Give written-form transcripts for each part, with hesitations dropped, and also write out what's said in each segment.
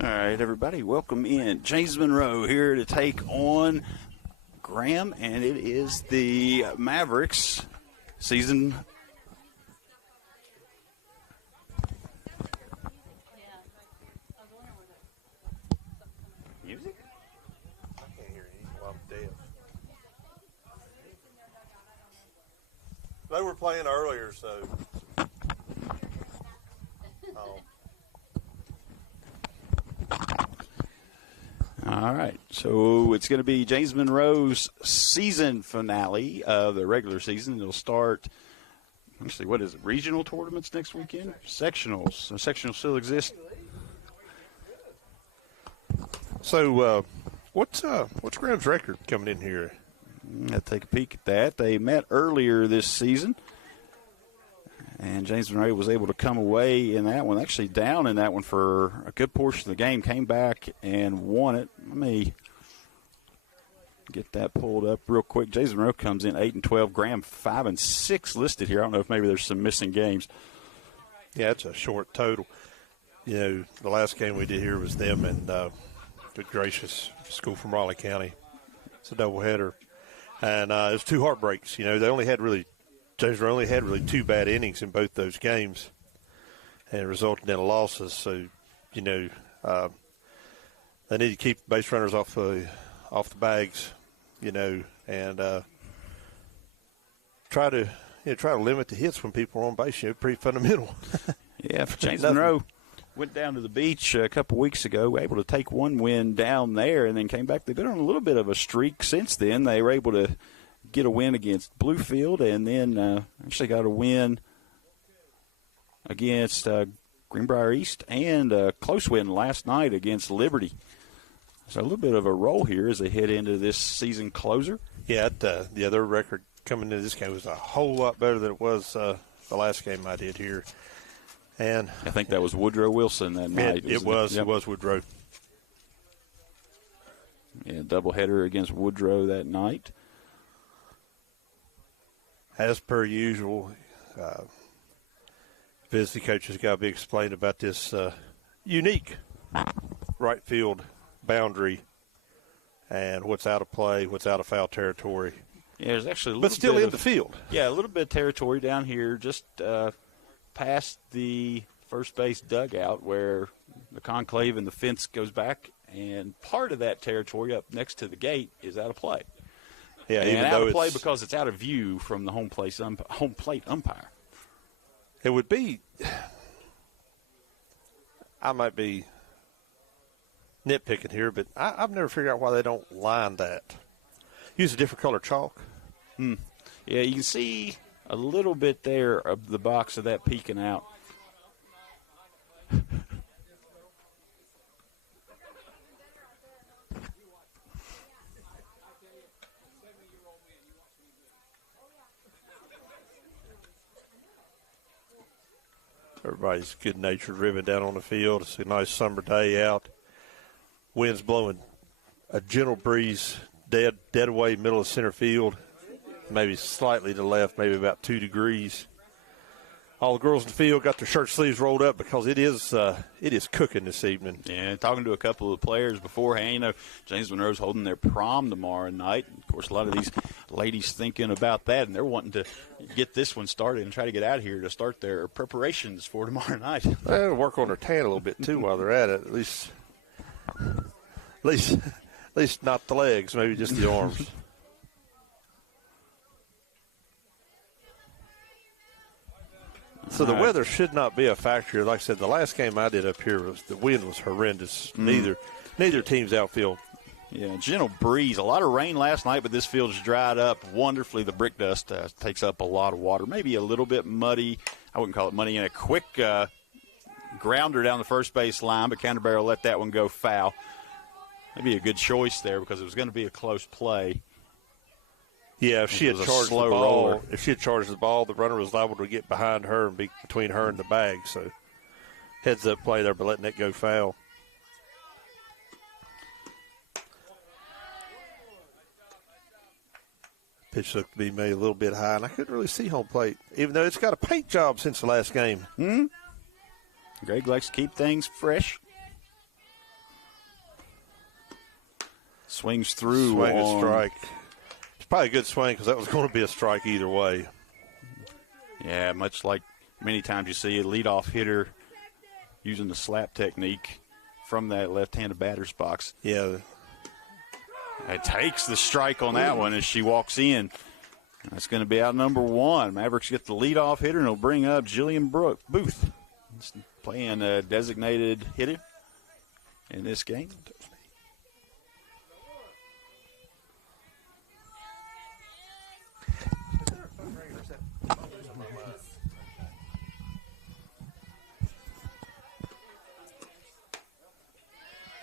All right, everybody, welcome in. James Monroe here to take on Graham, and it is the Mavericks season. Music? I can't hear you. Well, I'm deaf. They were playing earlier, so. All right, so it's going to be James Monroe's season finale of the regular season. It'll start, actually, what is it, regional tournaments next weekend? Sectionals. So sectionals still exist. So, what's Graham's record coming in here? Let's take a peek at that. They met earlier this season, and James Monroe was able to come away in that one, actually down in that one for a good portion of the game, came back and won it. Let me get that pulled up real quick. James Monroe comes in 8-12. Graham 5-6 listed here. I don't know if maybe there's some missing games. Yeah, it's a short total. You know, the last game we did here was them and good gracious, school from Raleigh County. It's a doubleheader. And it was two heartbreaks. You know, James only had really two bad innings in both those games, and it resulted in losses. So, you know, they need to keep base runners off the bags, you know, and try to limit the hits when people are on base. You know, pretty fundamental. Yeah, for James Monroe went down to the beach a couple weeks ago, able to take one win down there, and then came back. They've been on a little bit of a streak since then. They were able to get a win against Bluefield, and then actually got a win against Greenbrier East, and a close win last night against Liberty. So a little bit of a roll here as they head into this season closer. Yeah, their record coming into this game was a whole lot better than it was the last game I did here. And I think that was Woodrow Wilson that night. It was Woodrow. Yeah, doubleheader against Woodrow that night. As per usual, visiting coaches got to be explained about this unique right field boundary and what's out of play, what's out of foul territory. Yeah, there's actually a little but still bit in the field. Yeah, a little bit of territory down here, just past the first base dugout where the conclave and the fence goes back, and part of that territory up next to the gate is out of play. Yeah, and even out though of play because it's out of view from the home plate umpire. It would be. I might be nitpicking here, but I've never figured out why they don't line that. Use a different color chalk. Yeah, you can see a little bit there of the box of that peeking out. Everybody's good-natured ribbon down on the field. It's a nice summer day out. Wind's blowing a gentle breeze, dead away, middle of center field. Maybe slightly to the left, maybe about 2 degrees. All the girls in the field got their shirt sleeves rolled up because it is cooking this evening. Yeah, talking to a couple of players beforehand, you know, James Monroe's holding their prom tomorrow night. Of course, a lot of these ladies thinking about that, and they're wanting to get this one started and try to get out of here to start their preparations for tomorrow night. They'll work on their tan a little bit too while they're at it. At least not the legs, maybe just the arms. So the weather should not be a factor. Like I said, the last game I did up here the wind was horrendous. Neither team's outfield. Yeah, gentle breeze. A lot of rain last night, but this field's dried up wonderfully. The brick dust takes up a lot of water. Maybe a little bit muddy. I wouldn't call it muddy. And a quick grounder down the first base line, but Canterbury let that one go foul. Maybe a good choice there because it was going to be a close play. Yeah, if she had charged the ball, the runner was liable to get behind her and be between her and the bag. So heads up play there, but letting it go foul. Pitch looked to be made a little bit high, and I couldn't really see home plate, even though it's got a paint job since the last game. Greg likes to keep things fresh. Swings through. Swing and strike. It's probably a good swing because that was going to be a strike either way. Yeah, much like many times you see a leadoff hitter using the slap technique from that left-handed batter's box. Yeah. It takes the strike on that one as she walks in. That's going to be out number 1. Mavericks get the leadoff hitter, and it'll bring up Jillian Booth. Playing a designated hitter in this game.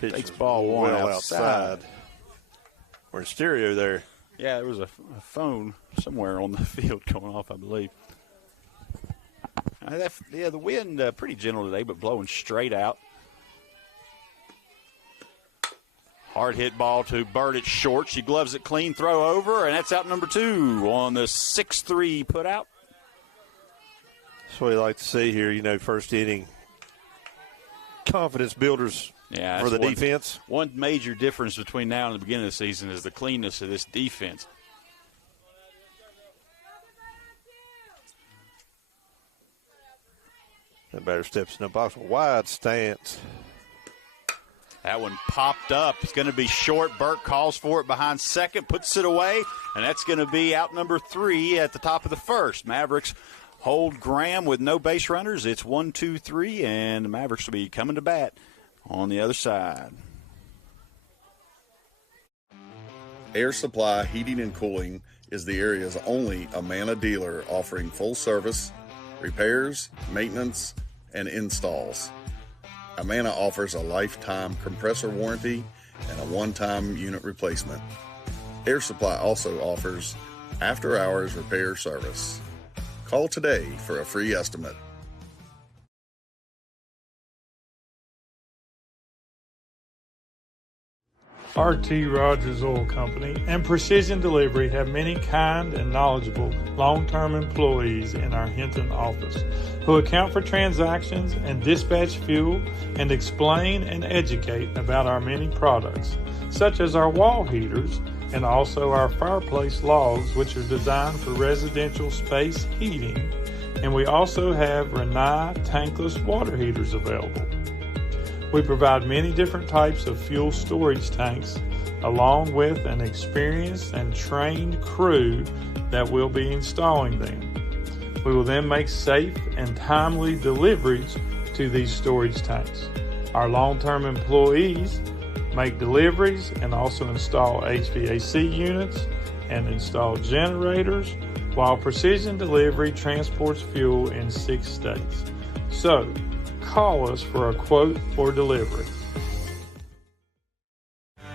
Takes ball 1 outside. We're in stereo there. Yeah, there was a phone somewhere on the field going off, I believe. The wind pretty gentle today, but blowing straight out. Hard hit ball to Bird. It's short. She gloves it clean, throw over, and that's out number 2 on the 6-3 put out. That's what you like to see here, first inning. Confidence builders for the defense. One major difference between now and the beginning of the season is the cleanness of this defense. That batter steps in the box. Wide stance. That one popped up. It's going to be short. Burke calls for it behind second, puts it away, and that's going to be out number 3 at the top of the first. Mavericks hold Graham with no base runners. It's 1-2-3, and the Mavericks will be coming to bat on the other side. Air Supply Heating and Cooling is the area's only Amana dealer offering full service, repairs, maintenance, and installs. Amana offers a lifetime compressor warranty and a one-time unit replacement. Air Supply also offers after-hours repair service. Call today for a free estimate. R.T. Rogers Oil Company and Precision Delivery have many kind and knowledgeable long-term employees in our Hinton office who account for transactions and dispatch fuel and explain and educate about our many products, such as our wall heaters and also our fireplace logs, which are designed for residential space heating, and we also have Rinnai tankless water heaters available. We provide many different types of fuel storage tanks along with an experienced and trained crew that will be installing them. We will then make safe and timely deliveries to these storage tanks. Our long-term employees make deliveries and also install HVAC units and install generators, while Precision Delivery transports fuel in 6 states. So, call us for a quote or delivery.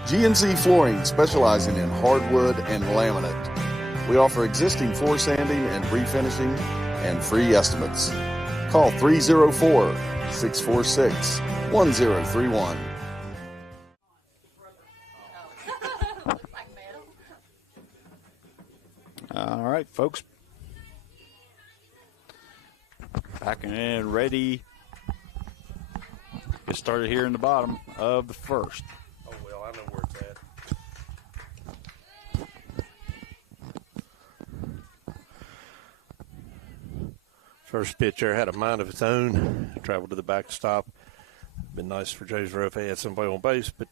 GNC Flooring, specializing in hardwood and laminate. We offer existing floor sanding and refinishing and free estimates. Call 304-646-1031. All right, folks. Back and ready. Get started here in the bottom of the first. Oh, well, I know where it's at. First pitch there had a mind of its own. Traveled to the backstop. Been nice for Jays Rowe if they had somebody on base, but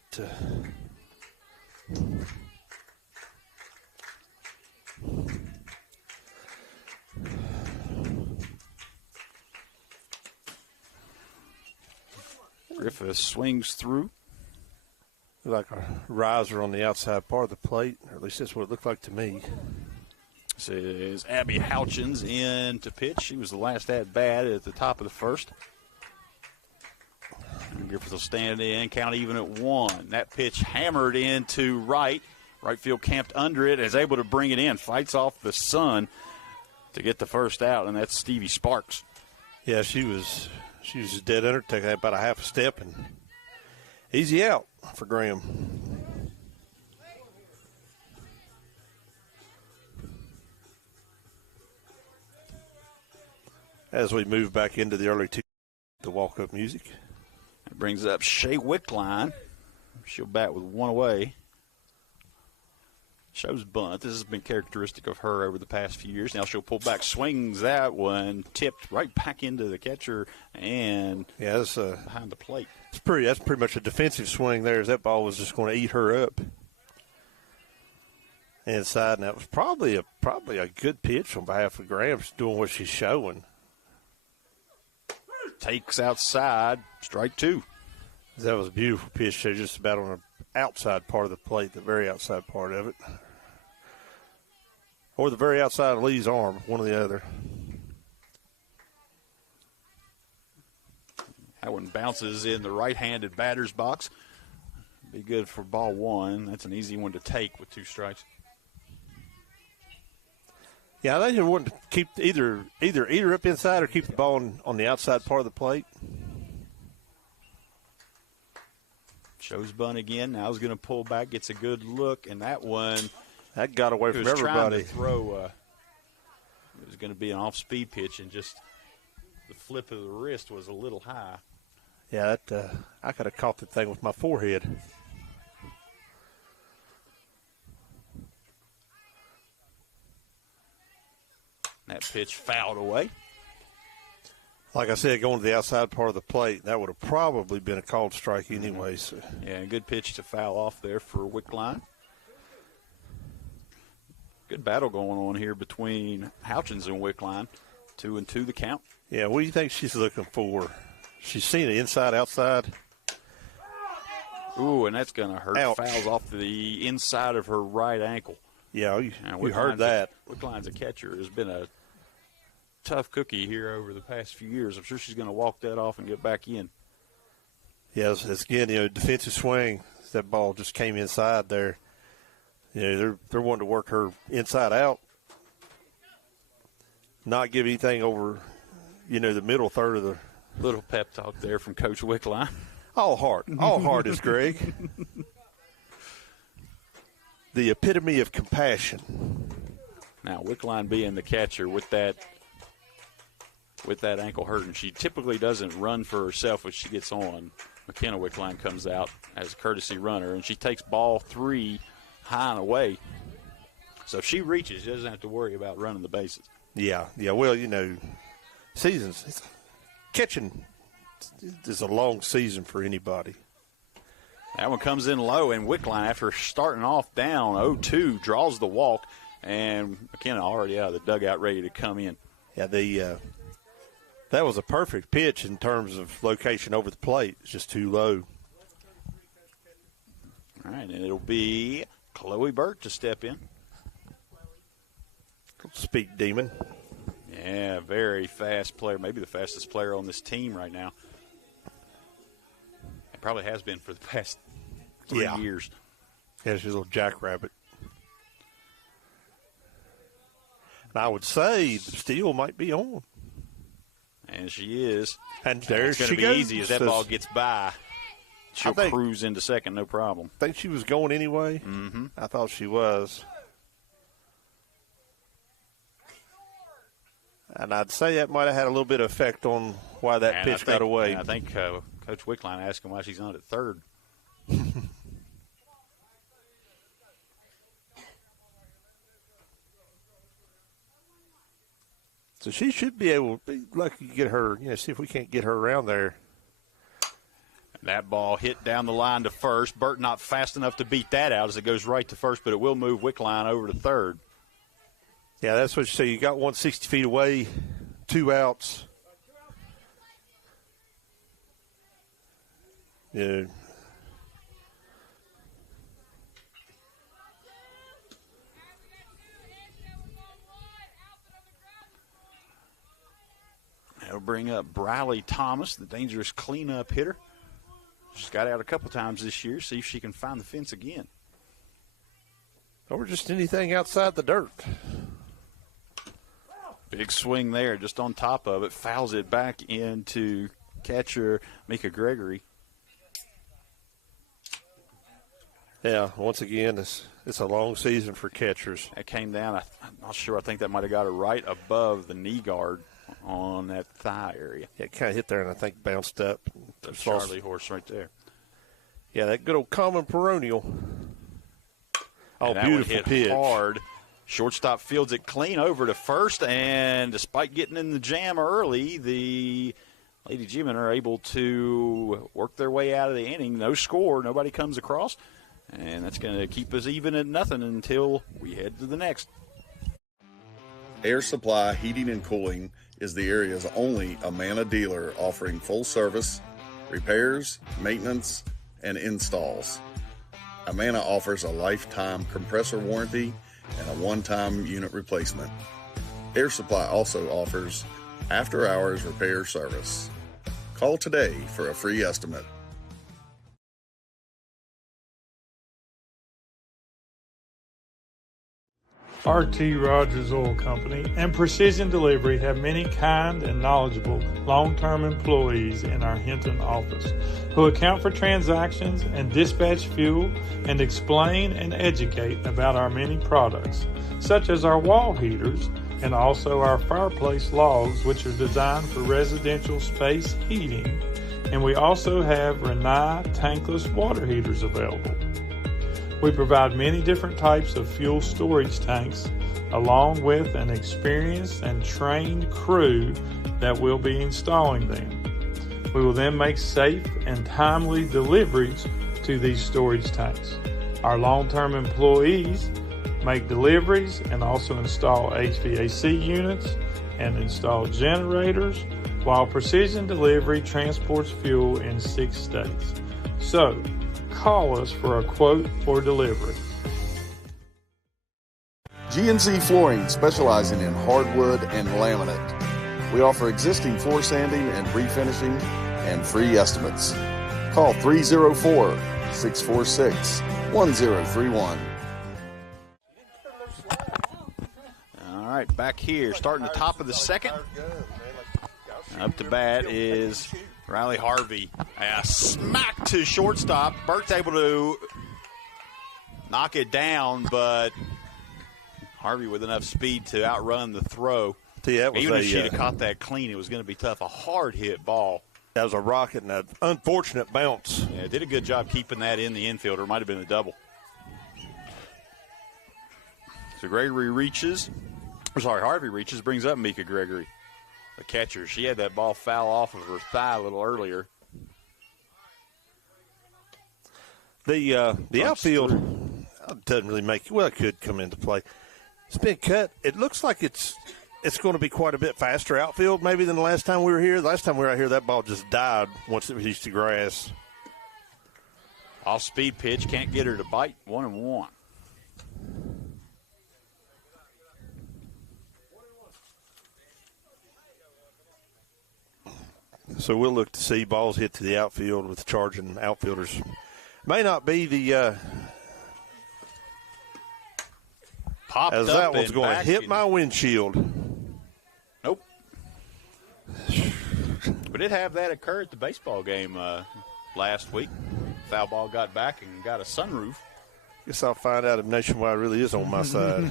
Griffith swings through. like a riser on the outside part of the plate, or at least that's what it looked like to me. This is Abby Houchins in to pitch. She was the last at bat at the top of the first. And Griffith will stand in, count even at 1. That pitch hammered into right. Right field camped under it, is able to bring it in. Fights off the sun to get the first out, and that's Stevie Sparks. Yeah, she was dead under, taking about a half a step, and easy out for Graham. As we move back into the early the walk-up music. That brings up Shea Wickline. She'll bat with 1 away. Shows bunt. This has been characteristic of her over the past few years. Now she'll pull back, swings that one, tipped right back into the catcher and that's behind the plate. That's pretty much a defensive swing there, as that ball was just going to eat her up inside, and that was probably a good pitch on behalf of Grahams, doing what she's showing. Takes outside, strike 2. That was a beautiful pitch there, just about on the outside part of the plate, the very outside part of it. Or the very outside of Lee's arm, one or the other. That one bounces in the right-handed batter's box. Be good for ball 1. That's an easy one to take with 2 strikes. Yeah, they just want to keep either eat her up inside or keep the ball on the outside part of the plate. Shows bunt again. Now he's going to pull back, gets a good look, and that one that got away from everybody. Trying to throw. It was going to be an off-speed pitch, and just the flip of the wrist was a little high. Yeah, I could have caught the thing with my forehead. That pitch fouled away. Like I said, going to the outside part of the plate, that would have probably been a called strike anyway. So. Yeah, good pitch to foul off there for Wickline. Good battle going on here between Houchins and Wickline. 2-2 the count. Yeah, what do you think she's looking for? She's seen it inside, outside. Ooh, and that's going to hurt. Ouch. Fouls off the inside of her right ankle. Yeah, you heard that. Wickline's a catcher. Has been a tough cookie here over the past few years. I'm sure she's going to walk that off and get back in. Yeah, it's again, defensive swing. That ball just came inside there. They're wanting to work her inside out, not give anything over, the middle third of the. Little pep talk there from Coach Wickline. All heart is Greg. The epitome of compassion. Now, Wickline being the catcher with that ankle hurting, she typically doesn't run for herself when she gets on. McKenna Wickline comes out as a courtesy runner, and she takes ball 3 high and away. So if she reaches, she doesn't have to worry about running the bases. Yeah. Well, seasons, catching is a long season for anybody. That one comes in low, and Wickline, after starting off down 0-2, draws the walk, and McKenna already out of the dugout ready to come in. Yeah, that was a perfect pitch in terms of location over the plate. It's just too low. All right, and it'll be Chloe Burt to step in. Speak demon. Yeah, very fast player, maybe the fastest player on this team right now. It probably has been for the past 3 years. Yeah, she's a little jackrabbit. And I would say the steal might be on. And she is. And there she goes. It's going to be easy as that ball gets by. She'll cruise into second, no problem. Think she was going anyway? Mm-hmm. I thought she was. And I'd say that might have had a little bit of effect on why that pitch got away. I think Coach Wickline asked him why she's not at third. So she should be able to be lucky to get her, see if we can't get her around there. That ball hit down the line to first. Burt not fast enough to beat that out as it goes right to first, but it will move Wickline over to third. Yeah, that's what you say. You got 160 feet away, 2 outs. Yeah. That'll bring up Briley Thomas, the dangerous cleanup hitter. She's got out a couple times this year. See if she can find the fence again. Or just anything outside the dirt. Big swing there, just on top of it. Fouls it back into catcher Mika Gregory. Yeah, once again, it's a long season for catchers. That came down, I'm not sure, I think that might have got it right above the knee guard on that thigh area. Yeah, it kind of hit there and I think bounced up. The Charlie horse right there. Yeah, that good old common perennial. Oh, that beautiful one hit pitch. hard. Shortstop fields it clean over to first, and despite getting in the jam early, the Lady G-men are able to work their way out of the inning. No score, nobody comes across, and that's going to keep us even at nothing until we head to the next. Air Supply Heating and Cooling is the area's only Amana dealer offering full service, repairs, maintenance, and installs. Amana offers a lifetime compressor warranty and a one-time unit replacement. Air Supply also offers after-hours repair service. Call today for a free estimate. RT Rogers Oil Company and Precision Delivery have many kind and knowledgeable long-term employees in our Hinton office who account for transactions and dispatch fuel and explain and educate about our many products, such as our wall heaters and also our fireplace logs, which are designed for residential space heating, and we also have Renai tankless water heaters available. We provide many different types of fuel storage tanks along with an experienced and trained crew that will be installing them. We will then make safe and timely deliveries to these storage tanks. Our long-term employees make deliveries and also install HVAC units and install generators, while Precision Delivery transports fuel in 6 states. So, call us for a quote for delivery. GNC Flooring, specializing in hardwood and laminate. We offer existing floor sanding and refinishing and free estimates. Call 304-646-1031. All right, back here, starting the top of the second. Up to bat is Riley Harvey. A smack to shortstop. Burt's able to knock it down, but Harvey with enough speed to outrun the throw. Even if she'd have caught that clean, it was going to be tough. A hard hit ball. That was a rocket and an unfortunate bounce. Yeah, did a good job keeping that in the infield, or it might have been a double. So Harvey reaches, brings up Mika Gregory, the catcher. She had that ball foul off of her thigh a little earlier. The outfield doesn't really make – well, it could come into play. It's been cut. It looks like it's going to be quite a bit faster outfield maybe than the last time we were here. The last time we were out here, that ball just died once it reached the grass. Off-speed pitch, can't get her to bite. 1-1. So we'll look to see balls hit to the outfield with charging outfielders. May not be the popped as up that one's and going to back hit and- my windshield. Nope. We did have that occur at the baseball game last week. Foul ball got back and got a sunroof. Guess I'll find out if Nationwide really is on my side.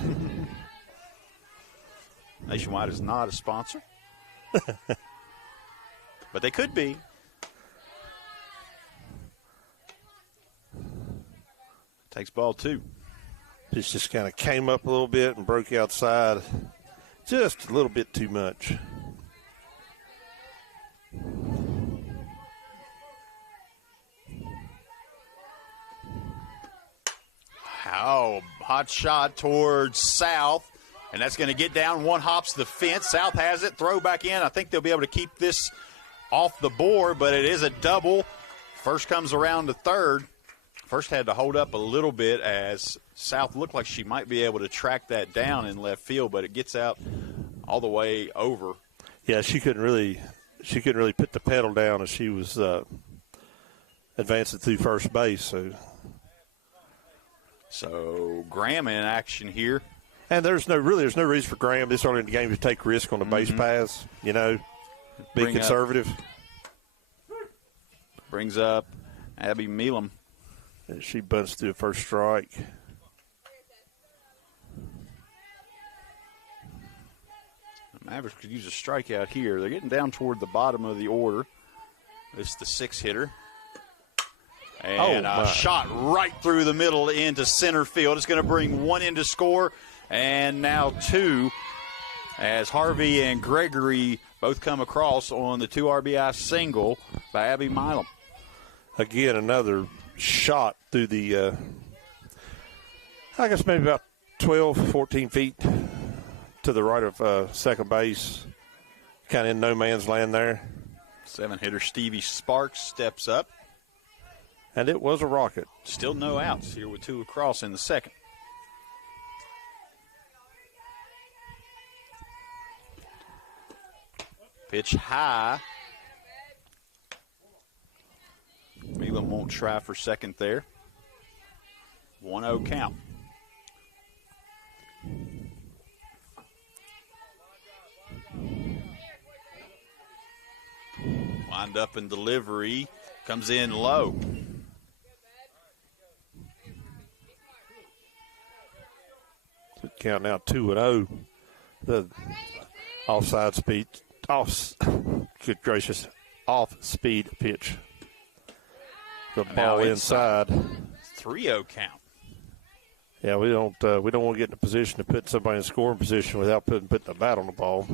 Nationwide is not a sponsor. But they could be. Takes ball 2. Pitch just kind of came up a little bit and broke outside. Just a little bit too much. Oh, hot shot towards South. And that's going to get down. One hops the fence. South has it. Throw back in. I think they'll be able to keep this off the board, but it is a double. First comes around to third. First had to hold up a little bit as South looked like she might be able to track that down in left field, but it gets out all the way over. Yeah, she couldn't really put the pedal down as she was advancing through first base. So Graham in action here. And there's no reason for Graham this early in the game to take risk on the base paths, be conservative. Brings up Abby Meelam. And she bunts through a first strike. The Mavericks could use a strikeout here. They're getting down toward the bottom of the order. This is the 6 hitter. And a shot right through the middle into center field. It's going to bring one in to score, and now two, as Harvey and Gregory both come across on the 2 RBI single by Abby Milam. Again, another shot through the, I guess maybe about 12, 14 feet to the right of second base. Kind of in no man's land there. 7-hitter Stevie Sparks steps up. And it was a rocket. Still no outs here with 2 across in the second. Pitch high. Milam won't try for second there. 1-0 count. Wind up in delivery. Comes in low. Count now 2-0. The offside speed, good gracious, off-speed pitch. The ball inside. 3-0 count. Yeah, we don't want to get in a position to put somebody in scoring position without putting the bat on the ball.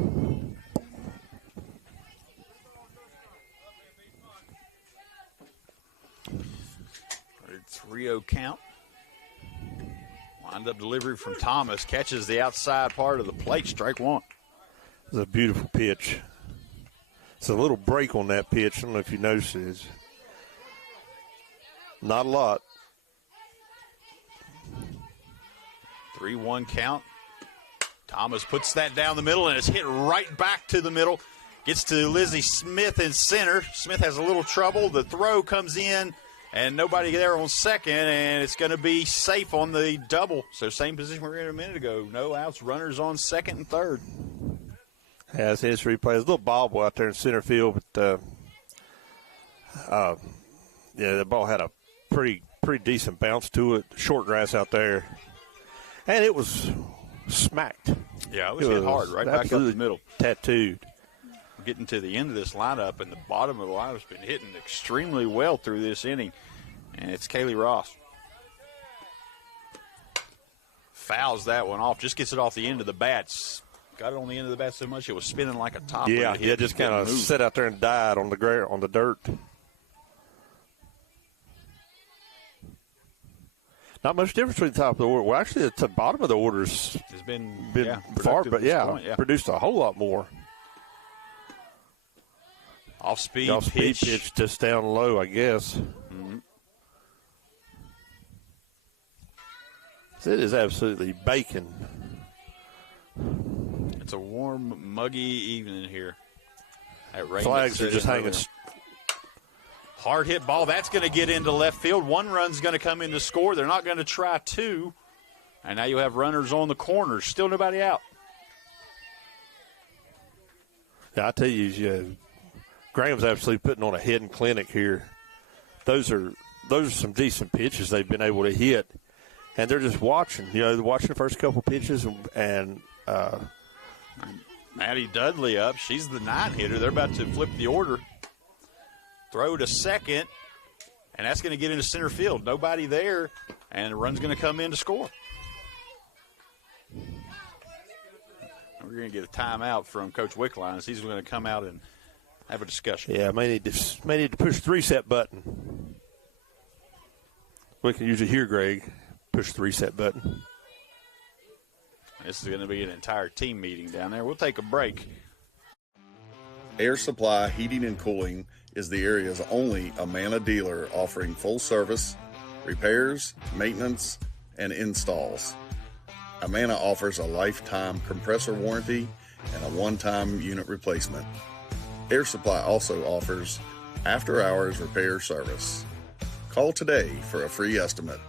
3-0 count. Wind up delivery from Thomas. Catches the outside part of the plate. Strike one. It's a beautiful pitch. It's a little break on that pitch. I don't know if you noticed it. It's not a lot. 3-1 count. Thomas puts that down the middle, and it's hit right back to the middle. Gets to Lizzie Smith in center. Smith has a little trouble. The throw comes in, and nobody there on second, and it's going to be safe on the double. So same position we were in a minute ago. No outs, runners on second and third. As history plays, a little bobble out there in center field, but the ball had a pretty decent bounce to it. Short grass out there, and it was smacked. Yeah, it was hit hard, right back up the middle. Tattooed. Getting to the end of this lineup, and the bottom of the lineup's been hitting extremely well through this inning, and it's Kaylee Ross. Fouls that one off, just gets it off the end of the bats. Got it on the end of the bat so much it was spinning like a top. Yeah, just kind of sat out there and died on the dirt. Not much difference between the top of the order. Well, actually, the bottom of the order's has been far, but produced a whole lot more. Off-speed pitch just down low, I guess. Mm-hmm. It is absolutely baking. It's a warm, muggy evening here. That rain Flags are just hanging. Hard hit ball. That's going to get into left field. One run's going to come in to score. They're not going to try two. And now you have runners on the corners. Still nobody out. Yeah, I tell you, Graham's absolutely putting on a hitting clinic here. Those are some decent pitches they've been able to hit. And they're just watching. They're watching the first couple pitches and Maddie Dudley up. She's the 9-hitter. They're about to flip the order. Throw to second, and that's going to get into center field. Nobody there, and the run's going to come in to score. We're going to get a timeout from Coach Wickline as he's going to come out and have a discussion. Yeah, may need to push the reset button. We can usually hear Greg push the reset button. This is going to be an entire team meeting down there. We'll take a break. Air Supply Heating and Cooling is the area's only Amana dealer offering full service, repairs, maintenance, and installs. Amana offers a lifetime compressor warranty and a one-time unit replacement. Air Supply also offers after-hours repair service. Call today for a free estimate.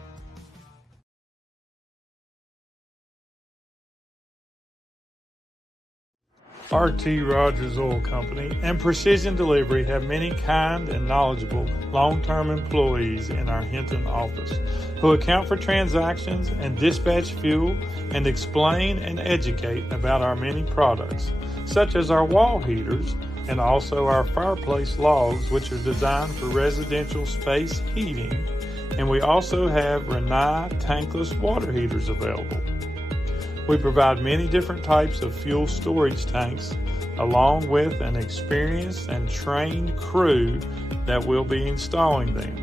R.T. Rogers Oil Company and Precision Delivery have many kind and knowledgeable long-term employees in our Hinton office who account for transactions and dispatch fuel and explain and educate about our many products, such as our wall heaters, and also our fireplace logs, which are designed for residential space heating. And we also have Rinnai tankless water heaters available. We provide many different types of fuel storage tanks, along with an experienced and trained crew that will be installing them.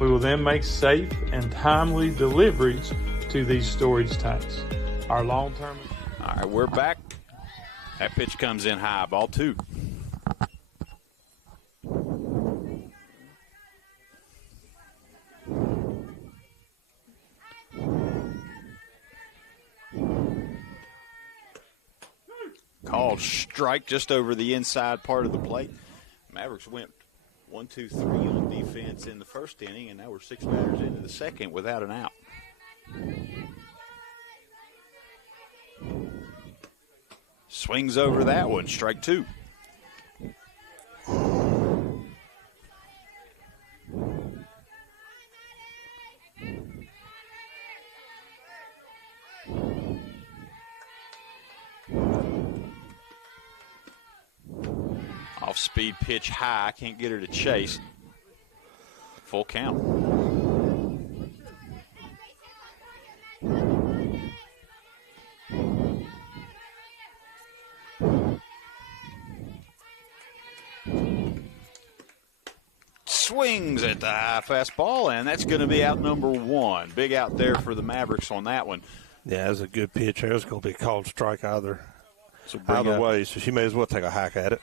We will then make safe and timely deliveries to these storage tanks. Our long-term... All right, we're back. That pitch comes in high, ball 2. Called strike just over the inside part of the plate. Mavericks went 1, 2, 3 on defense in the first inning, and now we're 6 batters into the second without an out. Swings over that one, strike 2. Off-speed pitch high, can't get her to chase. Full count. Swings at the high fastball, and that's going to be out number 1. Big out there for the Mavericks on that one. Yeah, that's a good pitch. It was going to be a called strike either Bring up- way, so she may as well take a hack at it.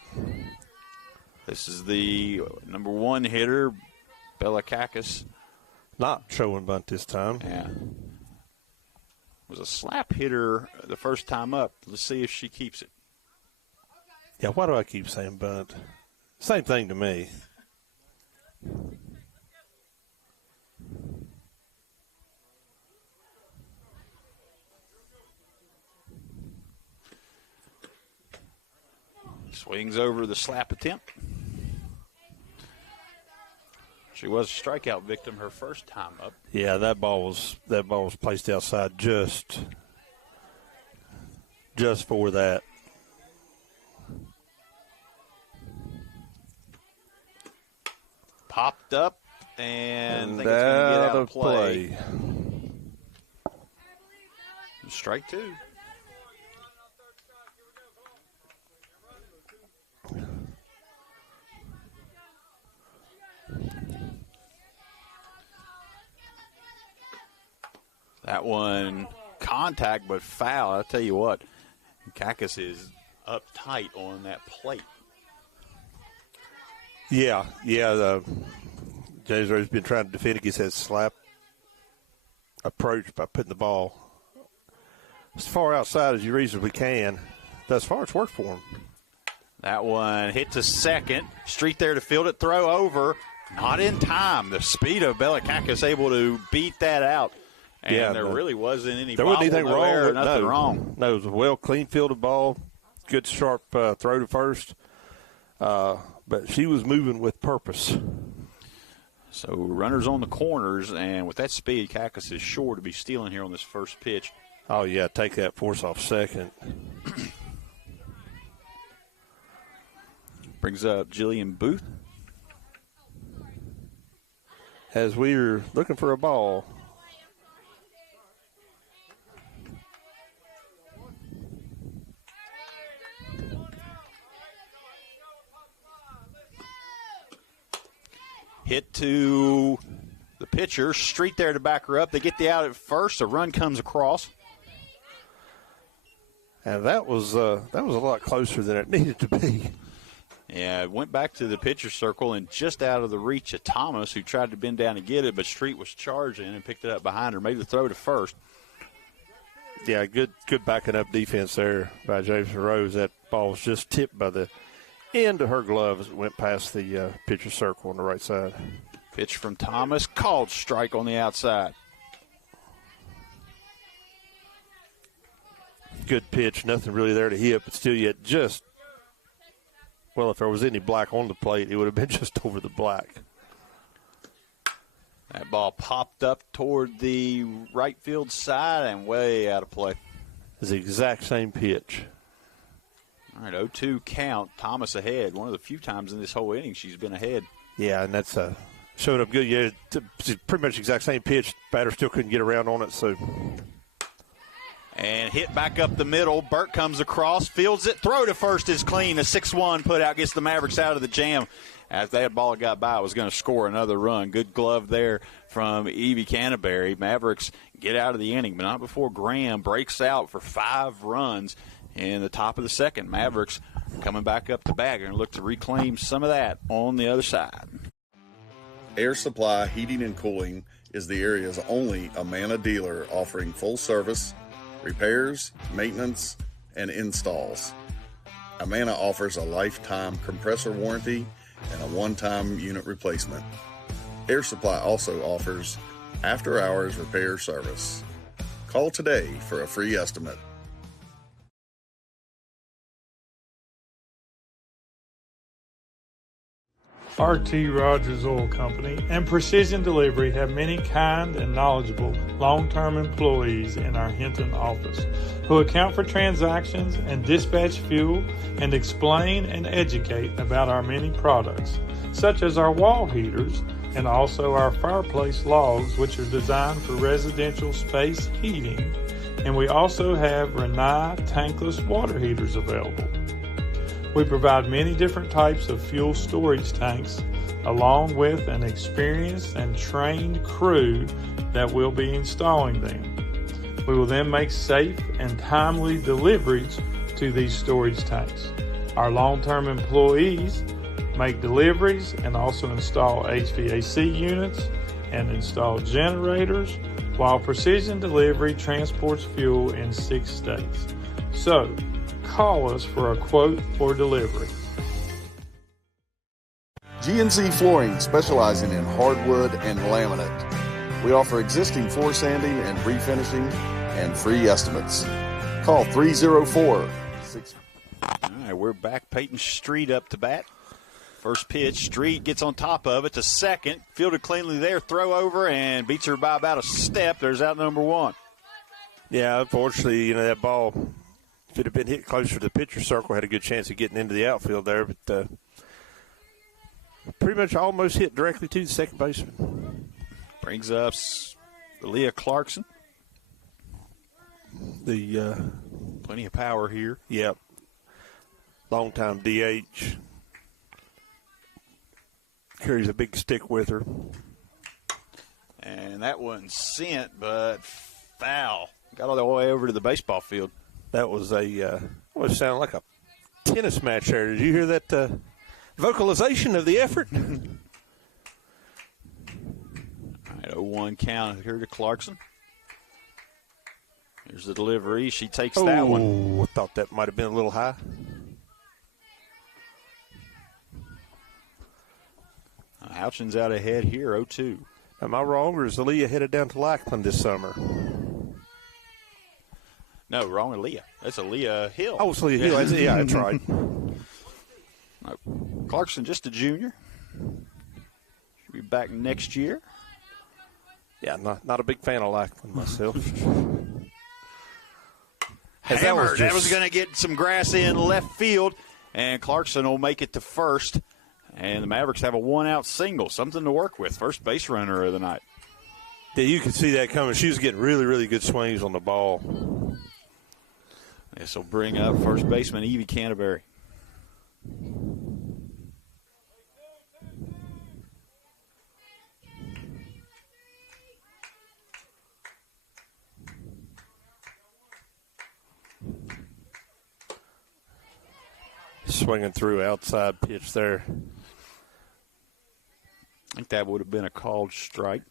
This is the number 1 hitter, Belakakis. Not showing bunt this time. Yeah. Was a slap hitter the first time up. Let's see if she keeps it. Yeah, why do I keep saying bunt? Same thing to me. Swings over the slap attempt. She was a strikeout victim her first time up. Yeah, that ball was placed outside just for that. Popped up and I think it's going to get out of play. Strike 2. That one, contact but foul. I'll tell you what, Kakis is up tight on that plate. Yeah. James Rose's been trying to defend against that slap approach by putting the ball as far outside as you reasonably can. Thus far, it's worked for him. That one hit to second. Street there to field it, throw over. Not in time. The speed of Belakakis able to beat that out. And there really wasn't any there wasn't anything wrong with nothing wrong. No, it was a well clean fielded ball. Good sharp throw to first. But she was moving with purpose. So runners on the corners, and with that speed, Kakis is sure to be stealing here on this first pitch. Oh, yeah, take that force off second. Brings up Jillian Booth. As we're looking for a ball. Hit to the pitcher. Street there to back her up. They get the out at first. A run comes across. And that was a lot closer than it needed to be. Yeah, it went back to the pitcher circle and just out of the reach of Thomas, who tried to bend down and get it, but Street was charging and picked it up behind her, made the throw to first. Yeah, good backing up defense there by James Rose. That ball was just tipped by the end of her glove as it went past the pitcher circle on the right side. Pitch from Thomas, called strike on the outside. Good pitch, nothing really there to hit, but still yet just, well, if there was any black on the plate, it would have been just over the black. That ball popped up toward the right field side and way out of play. It's the exact same pitch. All right, 0-2 count. Thomas ahead. One of the few times in this whole inning she's been ahead. Yeah, and that's showed up good. Yeah, pretty much the exact same pitch. Batter still couldn't get around on it. So, and hit back up the middle. Burt comes across, fields it. Throw to first is clean. A 6-1 put out gets the Mavericks out of the jam. As that ball got by, it was going to score another run. Good glove there from Evie Canterbury. Mavericks get out of the inning, but not before Graham breaks out for 5 runs in the top of the second. Mavericks coming back up to bat and look to reclaim some of that on the other side. Air Supply Heating and Cooling is the area's only Amana dealer offering full service, repairs, maintenance, and installs. Amana offers a lifetime compressor warranty and a one-time unit replacement. Air Supply also offers after-hours repair service. Call today for a free estimate. RT Rogers Oil Company and Precision Delivery have many kind and knowledgeable long-term employees in our Hinton office who account for transactions and dispatch fuel and explain and educate about our many products, such as our wall heaters and also our fireplace logs, which are designed for residential space heating, and we also have Renai tankless water heaters available. We provide many different types of fuel storage tanks along with an experienced and trained crew that will be installing them. We will then make safe and timely deliveries to these storage tanks. Our long-term employees make deliveries and also install HVAC units and install generators, while Precision Delivery transports fuel in 6 states. So, call us for a quote for delivery. GNC Flooring, specializing in hardwood and laminate. We offer existing floor sanding and refinishing and free estimates. Call 304-6. All right, we're back. Peyton Street up to bat. First pitch, Street gets on top of it to second. Fielded cleanly there, throw over, and beats her by about a step. There's out number 1. Yeah, unfortunately, that ball, if it had been hit closer to the pitcher circle, had a good chance of getting into the outfield there, but pretty much almost hit directly to the second baseman. Brings up Leah Clarkson. Plenty of power here. Yep. Long-time DH. Carries a big stick with her. And that one sent, but foul. Got all the way over to the baseball field. That was almost sounded like a tennis match there. Did you hear that vocalization of the effort? All right, 0-1 count here to Clarkson. Here's the delivery. She takes that one. I thought that might have been a little high. Houchin's out ahead here, 0-2. Am I wrong, or is Aaliyah headed down to Lackland this summer? No, wrong with Leah. That's Aaliyah Hill. Oh, it's Aaliyah Hill. Yeah, that's right. No, Clarkson, just a junior. Should be back next year. Yeah, not a big fan of Lackland myself. Hammered. That was going to get some grass in left field, and Clarkson will make it to first. And the Mavericks have a 1-out single, something to work with. First base runner of the night. Yeah, you could see that coming. She was getting really, really good swings on the ball. This will bring up first baseman Evie Canterbury. Swinging through outside pitch there. I think that would have been a called strike.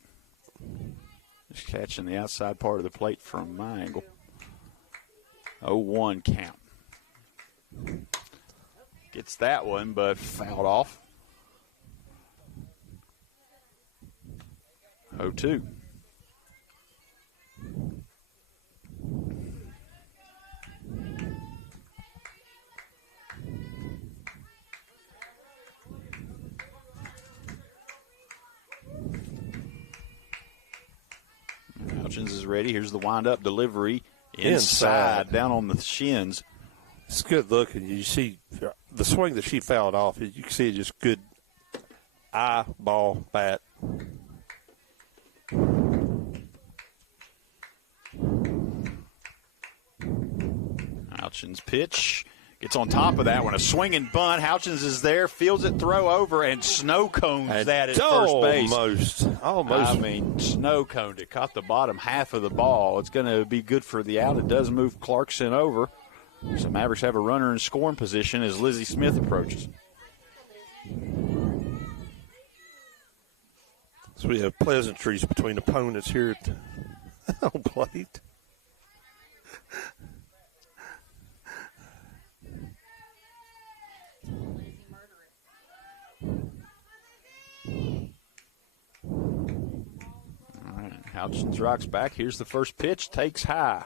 Just catching the outside part of the plate from my angle. 0-1 count. Gets that one, but fouled off. 0-2. Hutchins is ready. Here's the wind-up delivery. Inside, down on the shins. It's good looking. You see the swing that she fouled off. You can see it just good eyeball bat. Houchins' pitch gets on top of that one. A swinging bunt. Houchins is there, fields it, throw over, and snow cones that at first base. Almost. I mean, snow coned it. Caught the bottom half of the ball. It's going to be good for the out. It does move Clarkson over. So Mavericks have a runner in scoring position as Lizzie Smith approaches. So we have pleasantries between opponents here at the home plate. All right, Houchins rocks back. Here's the first pitch. Takes high.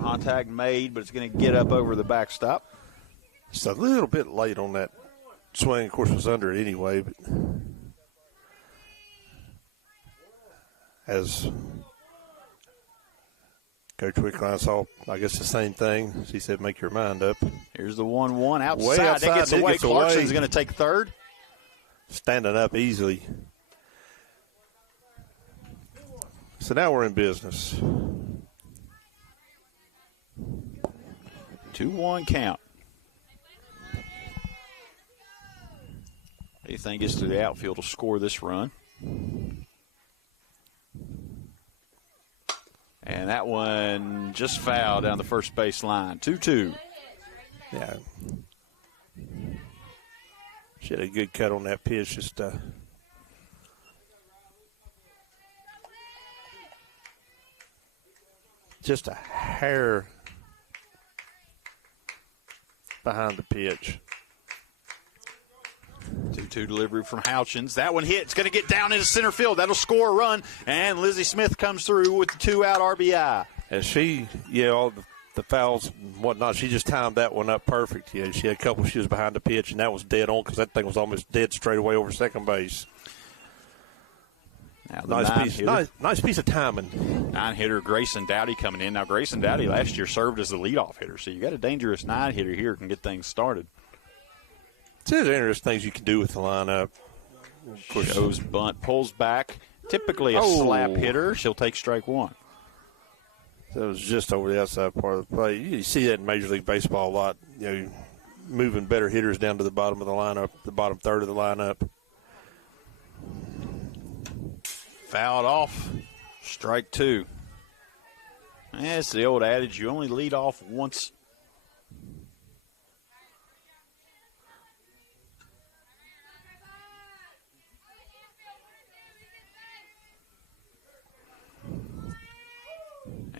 Contact made, but it's going to get up over the backstop. It's a little bit late on that swing. Of course, it was under it anyway, but as Coach Wickline saw, I guess the same thing. She said, make your mind up. Here's the 1-1 outside. Way outside. That gets It away. gets Clarkson's away. going to take third. Standing up easily. So now we're in business. 2-1 count. Anything gets to the outfield will score this run. And that one just fouled down the first base line. 2-2. Yeah. She had a good cut on that pitch. Just a hair behind the pitch. 2-2 delivery from Houchins. That one hit. It's going to get down into center field. That'll score a run. And Lizzie Smith comes through with the 2-out RBI. As she, all the fouls and whatnot, she just timed that one up perfect. She had a couple. She was behind the pitch, and that was dead on because that thing was almost dead straight away over second base. Now Nice piece of timing. 9-hitter Grayson Dowdy coming in. Now, Grayson Dowdy last year served as the leadoff hitter, so you got a dangerous 9-hitter here who can get things started. There's interesting things you can do with the lineup. Shows bunt, pulls back. Typically a slap hitter. She'll take strike one. That was just over the outside part of the play. You see that in Major League Baseball a lot. Moving better hitters down to the bottom of the lineup, the bottom third of the lineup. Fouled off. Strike two. It's the old adage, you only lead off once.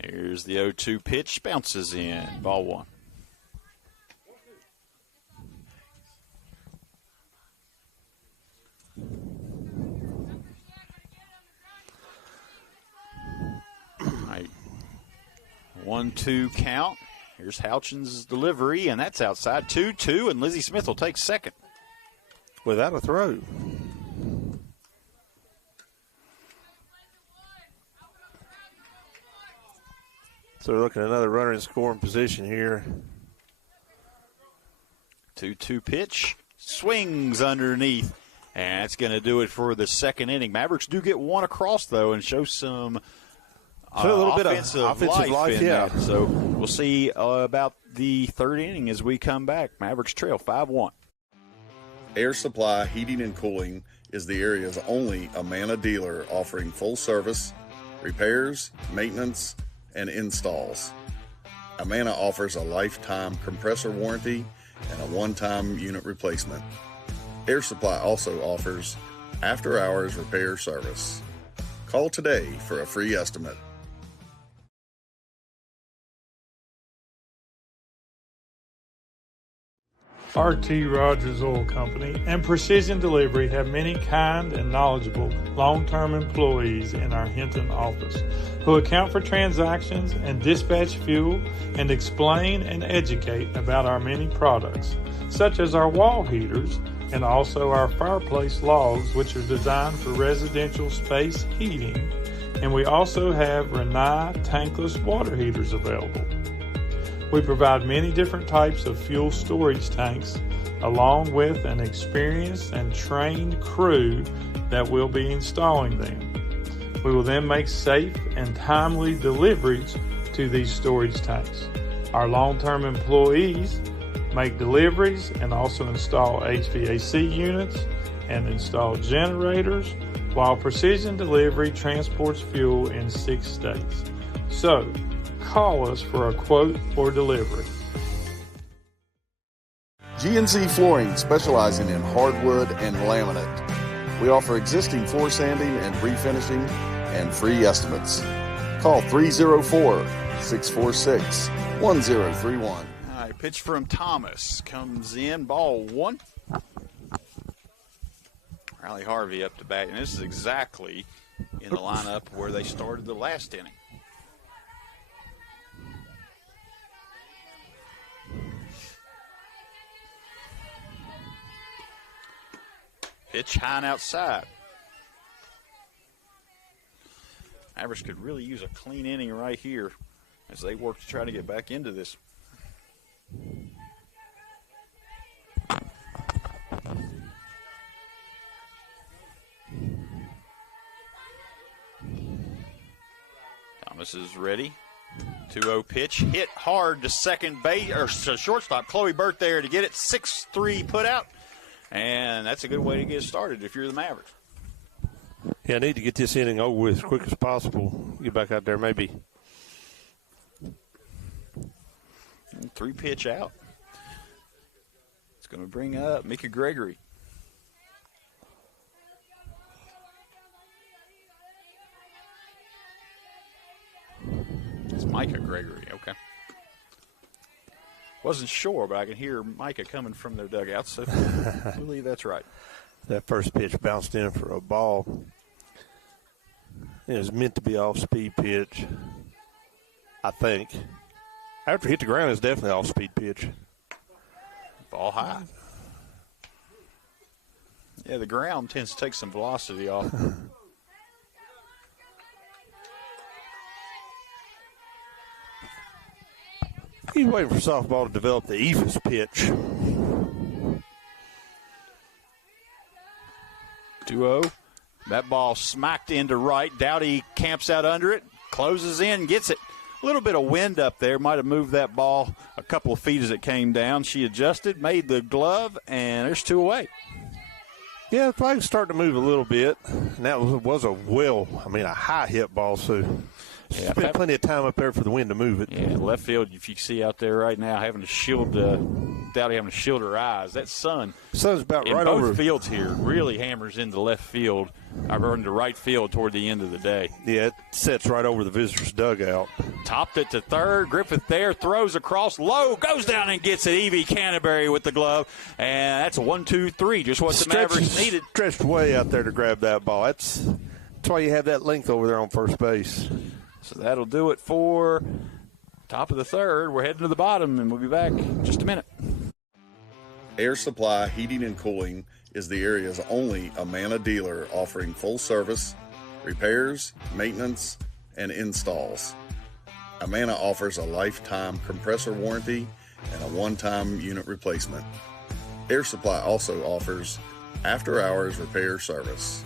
Here's the 0-2 pitch. Bounces in. Ball one. All right. 1-2 count. Here's Houchins' delivery, and that's outside. 2-2, and Lizzie Smith will take second. Without a throw. So we're looking at another runner in scoring position here. 2-2 pitch. Swings underneath. And that's going to do it for the second inning. Mavericks do get one across, though, and show some a little bit of offensive life in yeah. that. So we'll see about the third inning as we come back. Mavericks trail 5-1. Air Supply Heating and Cooling is the area's only Amana dealer offering full service, repairs, maintenance, and installs. Amana offers a lifetime compressor warranty and a one-time unit replacement. Air Supply also offers after-hours repair service. Call today for a free estimate. RT Rogers Oil Company and Precision Delivery have many kind and knowledgeable long-term employees in our Hinton office who account for transactions and dispatch fuel and explain and educate about our many products such as our wall heaters and also our fireplace logs, which are designed for residential space heating. And we also have Rinnai tankless water heaters available. We provide many different types of fuel storage tanks, along with an experienced and trained crew that will be installing them. We will then make safe and timely deliveries to these storage tanks. Our long-term employees make deliveries and also install HVAC units and install generators, while Precision Delivery transports fuel in 6 states. So, call us for a quote or delivery. GNC Flooring, specializing in hardwood and laminate. We offer existing floor sanding and refinishing and free estimates. Call 304-646-1031. All right, pitch from Thomas comes in, ball 1. Riley Harvey up to bat, and this is exactly in the lineup where they started the last inning. Pitch high and outside. Mavericks could really use a clean inning right here as they work to try to get back into this. Thomas is ready. 2-0 pitch, hit hard to second base, or to shortstop. Chloe Burt there to get it. 6-3 put out. And that's a good way to get started if you're the Mavericks. Yeah, I need to get this inning over with as quick as possible. Get back out there maybe. 3 pitch out. It's going to bring up Mika Gregory. It's Micah Gregory, okay. Wasn't sure, but I can hear Micah coming from their dugout, so I believe that's right. That first pitch bounced in for a ball. It was meant to be off-speed pitch, I think. After it hit the ground, it's definitely off-speed pitch. Ball high. Yeah, the ground tends to take some velocity off. He's waiting for softball to develop the easiest pitch. 2-0. That ball smacked into right. Dowdy camps out under it, closes in, gets it. A little bit of wind up there might have moved that ball a couple of feet as it came down. She adjusted, made the glove, and there's 2 away. Yeah, the flag's starting to move a little bit. And that was a high hit ball, so Yeah, spent plenty of time up there for the wind to move it. Yeah, left field, if you see out there right now, having to shield Dowdy having to shield her eyes. That sun's about in right both over. fields here really hammers into left field, or into right field toward the end of the day. Yeah, it sets right over the visitor's dugout. Topped it to third. Griffith there, throws across low, goes down and gets it. Evie Canterbury with the glove, and that's a 1-2-3, just what the Mavericks needed. Stretched way out there to grab that ball. That's why you have that length over there on first base. So that'll do it for top of the third. We're heading to the bottom, and we'll be back in just a minute. Air Supply Heating and Cooling is the area's only Amana dealer offering full service, repairs, maintenance, and installs. Amana offers a lifetime compressor warranty and a one-time unit replacement. Air Supply also offers after-hours repair service.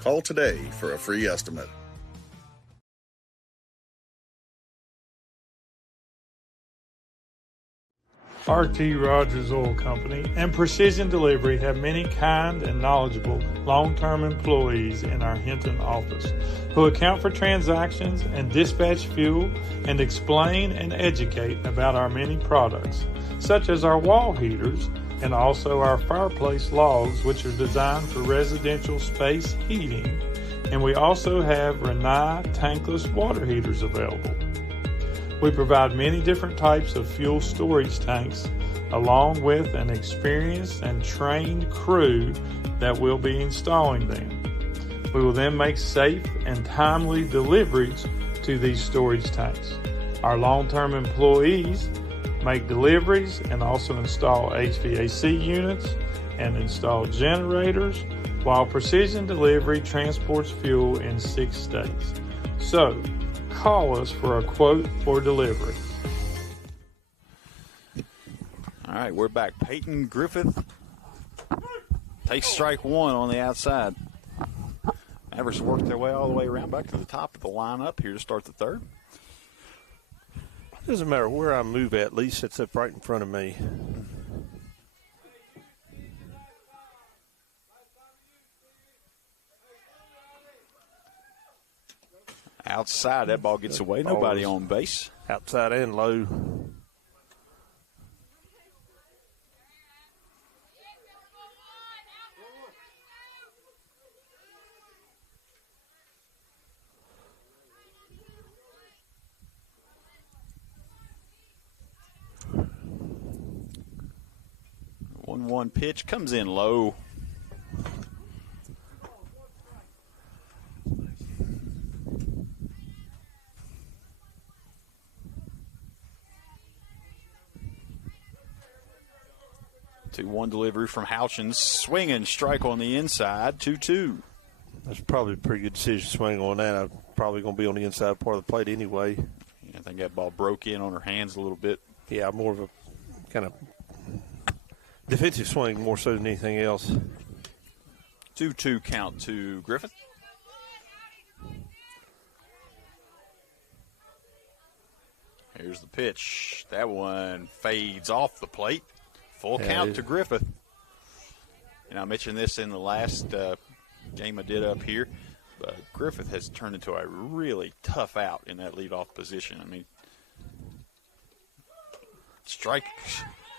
Call today for a free estimate. RT Rogers Oil Company and Precision Delivery have many kind and knowledgeable long-term employees in our Hinton office who account for transactions and dispatch fuel and explain and educate about our many products, such as our wall heaters and also our fireplace logs, which are designed for residential space heating. And we also have Rinnai tankless water heaters available. We provide many different types of fuel storage tanks, along with an experienced and trained crew that will be installing them. We will then make safe and timely deliveries to these storage tanks. Our long-term employees make deliveries, and also install HVAC units and install generators, while Precision Delivery transports fuel in 6 states. So, call us for a quote for delivery. All right, we're back. Peyton Griffith takes strike one on the outside. Mavericks worked their way all the way around back to the top of the lineup here to start the third. Doesn't matter where I move at least it's up right in front of me. Outside, that ball gets away. Nobody on base. Outside and low. One pitch comes in low. One delivery from Houchins. Swinging strike on the inside. 2-2. That's probably a pretty good decision swing on that. I'm probably going to be on the inside part of the plate anyway. I think that ball broke in on her hands a little bit. Yeah, more of a kind of defensive swing more so than anything else. 2-2 count to Griffith. Here's the pitch. That one fades off the plate. Full count to Griffith. And I mentioned this in the last game I did up here, but Griffith has turned into a really tough out in that leadoff position. I mean, strike,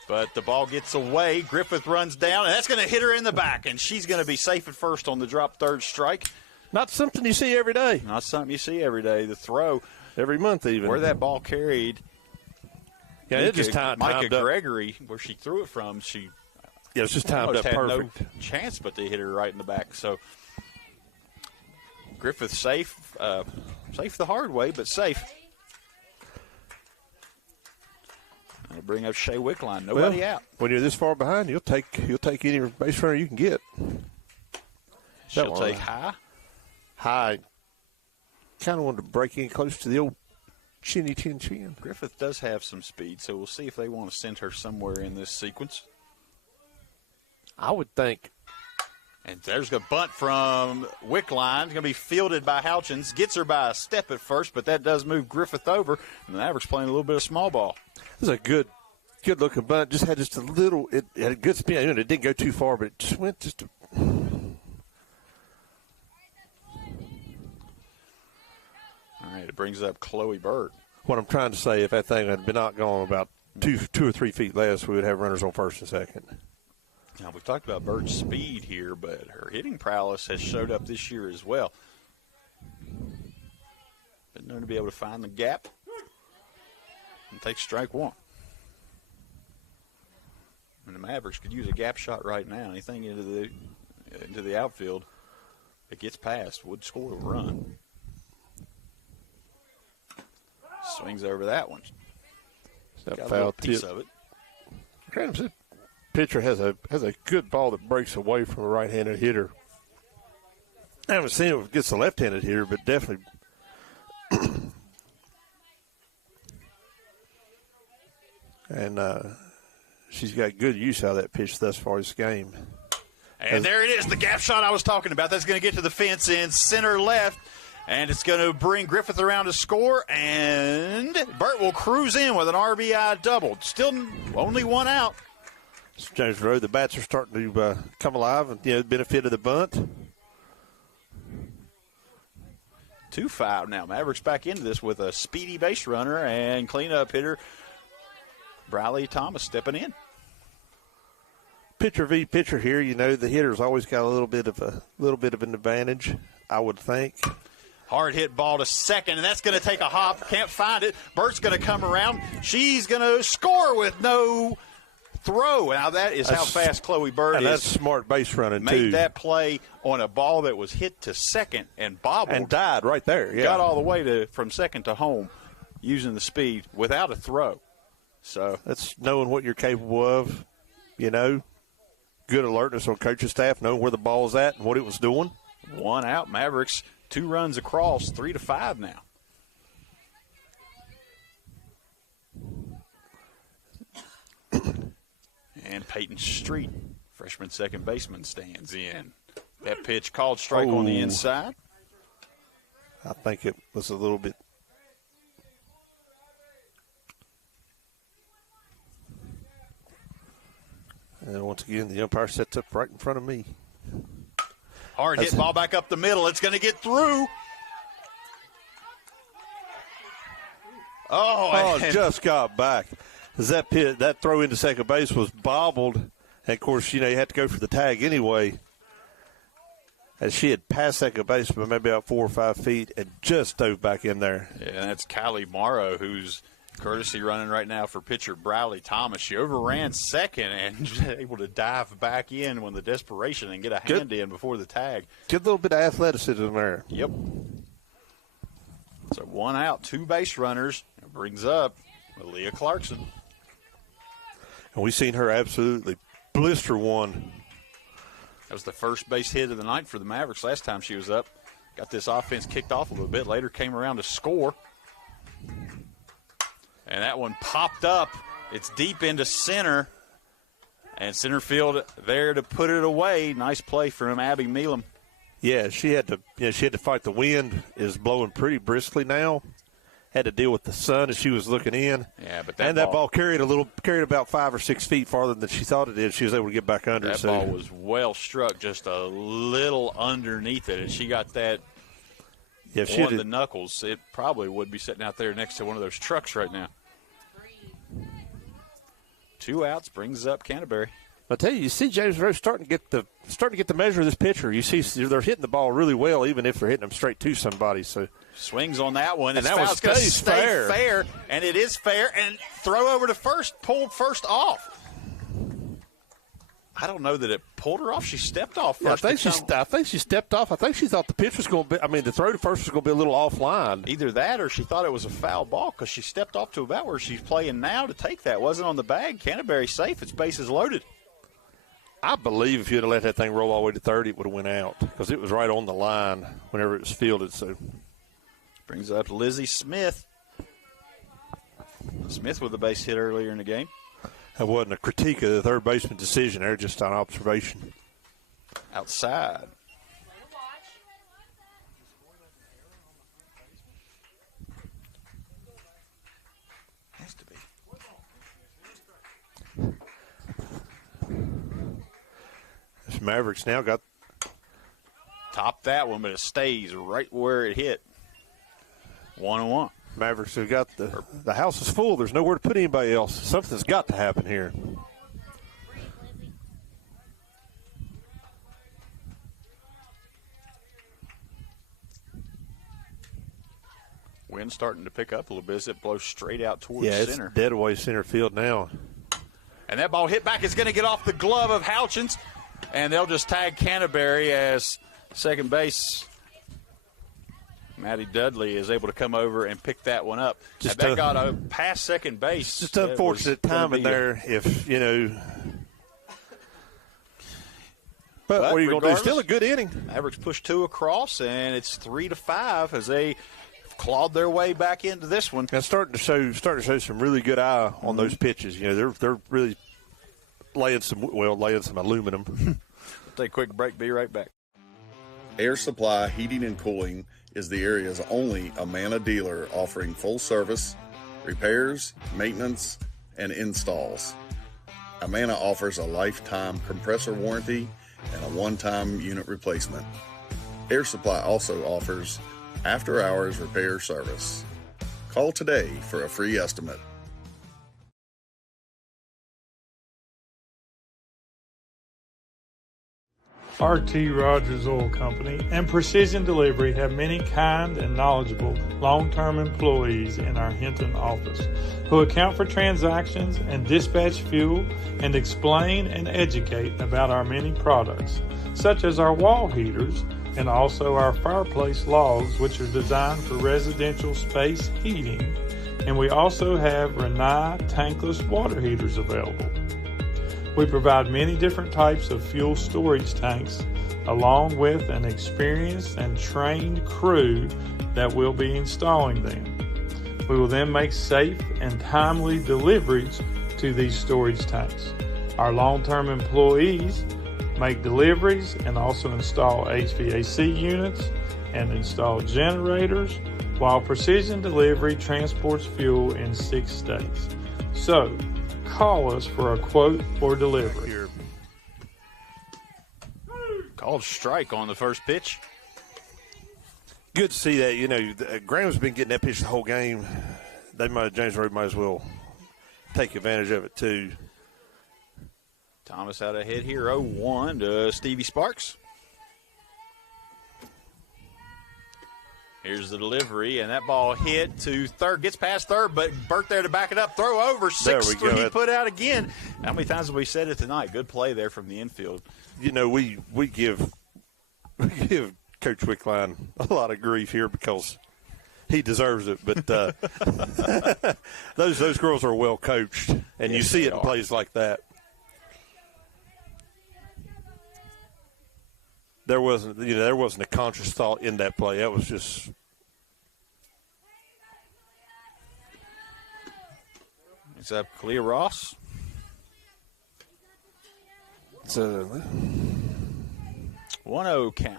but the ball gets away. Griffith runs down, and that's going to hit her in the back, and she's going to be safe at first on the drop third strike. Not something you see every day. Not something you see every day. The throw. Every month even. Where that ball carried. Yeah, it just timed Micah up. Gregory, where she threw it from, it's just timed up perfect. No chance but to hit her right in the back. So Griffith safe the hard way, but safe. That'll bring up Shea Wickline. Nobody out. When you're this far behind, you'll take any base runner you can get. She'll take high. High. Kind of wanted to break in close to the old chinny chin chin. Griffith does have some speed, so we'll see if they want to send her somewhere in this sequence. I would think. And there's a bunt from Wickline. It's going to be fielded by Houchins. Gets her by a step at first, but that does move Griffith over. And the Mavericks playing a little bit of small ball. This is a good-looking bunt. Just had a little – it had a good spin. It didn't go too far, but it just went just a – All right, it brings up Chloe Bird. What I'm trying to say, if that thing had been not gone about two or 3 feet less, we would have runners on first and second. Now, we've talked about Bird's speed here, but her hitting prowess has showed up this year as well. Been known to be able to find the gap and take strike one. And the Mavericks could use a gap shot right now. Anything into the outfield that gets past would score a run. Swings over that one. That Got foul a piece tip. of it. Graham, pitcher has a good ball that breaks away from a right-handed hitter. I haven't seen it against a left-handed hitter, but definitely. And she's got good use out of that pitch thus far this game. And there it is, the gap shot I was talking about. That's going to get to the fence in center left. And it's going to bring Griffith around to score, and Burt will cruise in with an RBI double. Still only one out. James Road, the bats are starting to come alive, and the benefit of the bunt. 2-5 now. Mavericks back into this with a speedy base runner and cleanup hitter Briley Thomas stepping in. Pitcher v. pitcher here, the hitter's always got a little bit of an advantage, I would think. Hard hit ball to second, and that's going to take a hop. Can't find it. Burt's going to come around. She's going to score with no throw. Now that is how fast Chloe Bird is. That's smart base running, too. Made that play on a ball that was hit to second and bobbled. And died right there, yeah. Got all the way from second to home using the speed without a throw. So that's knowing what you're capable of, you know. Good alertness on coaching staff, knowing where the ball is at and what it was doing. 1 out, Mavericks, 2 runs across, 3-5 now. And Peyton Street, freshman second baseman, stands in. That pitch called strike on the inside. I think it was a little bit. And once again, the umpire sets up right in front of me. Hard hit ball back up the middle. It's going to get through. Oh, just got back. That throw into second base was bobbled. And, of course, you had to go for the tag anyway. As she had passed second base by maybe about 4 or 5 feet and just dove back in there. Yeah, and that's Kylie Morrow, who's courtesy running right now for pitcher Bradley Thomas. She overran second and was able to dive back in when the desperation and get a hand in before the tag. Good little bit of athleticism there. Yep. So 1 out, 2 base runners. It brings up Leah Clarkson. And we've seen her absolutely blister one. That was the first base hit of the night for the Mavericks last time she was up. Got this offense kicked off a little bit. Later came around to score. And that one popped up. It's deep into center. And center field there to put it away. Nice play from Abby Meelam. Yeah, she had to fight the wind. Is blowing pretty briskly now. Had to deal with the sun as she was looking in. Yeah, but that ball carried about 5 or 6 feet farther than she thought it did. She was able to get back under. That ball was well struck, just a little underneath it, and she got that on the knuckles. It probably would be sitting out there next to one of those trucks right now. 2 outs brings up Canterbury. I tell you see James Monroe starting to get the measure of this pitcher. You see they're hitting the ball really well, even if they're hitting them straight to somebody. So swings on that one, and that was going to stay fair, and it is fair. And throw over to first, pulled first off. I don't know that it pulled her off. She stepped off first. Yeah, I think she stepped off. I think she thought the pitch was going to be. I mean, the throw to first was going to be a little offline. Either that, or she thought it was a foul ball because she stepped off to about where she's playing now to take that. Wasn't on the bag. Canterbury safe. Its bases loaded. I believe if you'd have let that thing roll all the way to third, it would have went out because it was right on the line whenever it was fielded. So brings up Lizzie Smith. Smith with the base hit earlier in the game. That wasn't a critique of the third baseman decision there, just an observation. Outside. Has to be. This Mavericks now got topped that one, but it stays right where it hit. 1-1. Mavericks have got the house is full. There's nowhere to put anybody else. Something's got to happen here. Wind starting to pick up a little bit as it blows straight out towards center. It's dead away center field now. And that ball hit back is going to get off the glove of Houchins, and they'll just tag Canterbury as second base. Maddie Dudley is able to come over and pick that one up. That got past second base. Just unfortunate timing there, But what are you going to do? Still a good inning. Mavericks push 2 across, and it's 3-5 as they clawed their way back into this one. And starting to show some really good eye on those pitches. They're really laying some aluminum. Take a quick break. Be right back. Air Supply Heating and Cooling is the area's only Amana dealer offering full service, repairs, maintenance, and installs. Amana offers a lifetime compressor warranty and a one-time unit replacement. Air Supply also offers after-hours repair service. Call today for a free estimate. R.T. Rogers Oil Company and Precision Delivery have many kind and knowledgeable long-term employees in our Hinton office who account for transactions and dispatch fuel and explain and educate about our many products, such as our wall heaters and also our fireplace logs, which are designed for residential space heating and we also have Renai tankless water heaters available. We provide many different types of fuel storage tanks along with an experienced and trained crew that will be installing them. We will then make safe and timely deliveries to these storage tanks. Our long-term employees make deliveries and also install HVAC units and install generators, while Precision Delivery transports fuel in 6 states. So, call us for a quote or delivery. Called strike on the first pitch. Good to see that. You know, Graham's been getting that pitch the whole game. James Monroe might as well take advantage of it, too. Thomas out ahead here, 0-1 to Stevie Sparks. Here's the delivery, and that ball hit to third. Gets past third, but Burt there to back it up. Throw over, 6-3 put out again. How many times have we said it tonight? Good play there from the infield. You know, we give Coach Wickline a lot of grief here because he deserves it. But those girls are well coached, and yes, you see it in plays like that. There wasn't a conscious thought in that play. That was just. It's up Kalia Ross. It's a 1-0 count.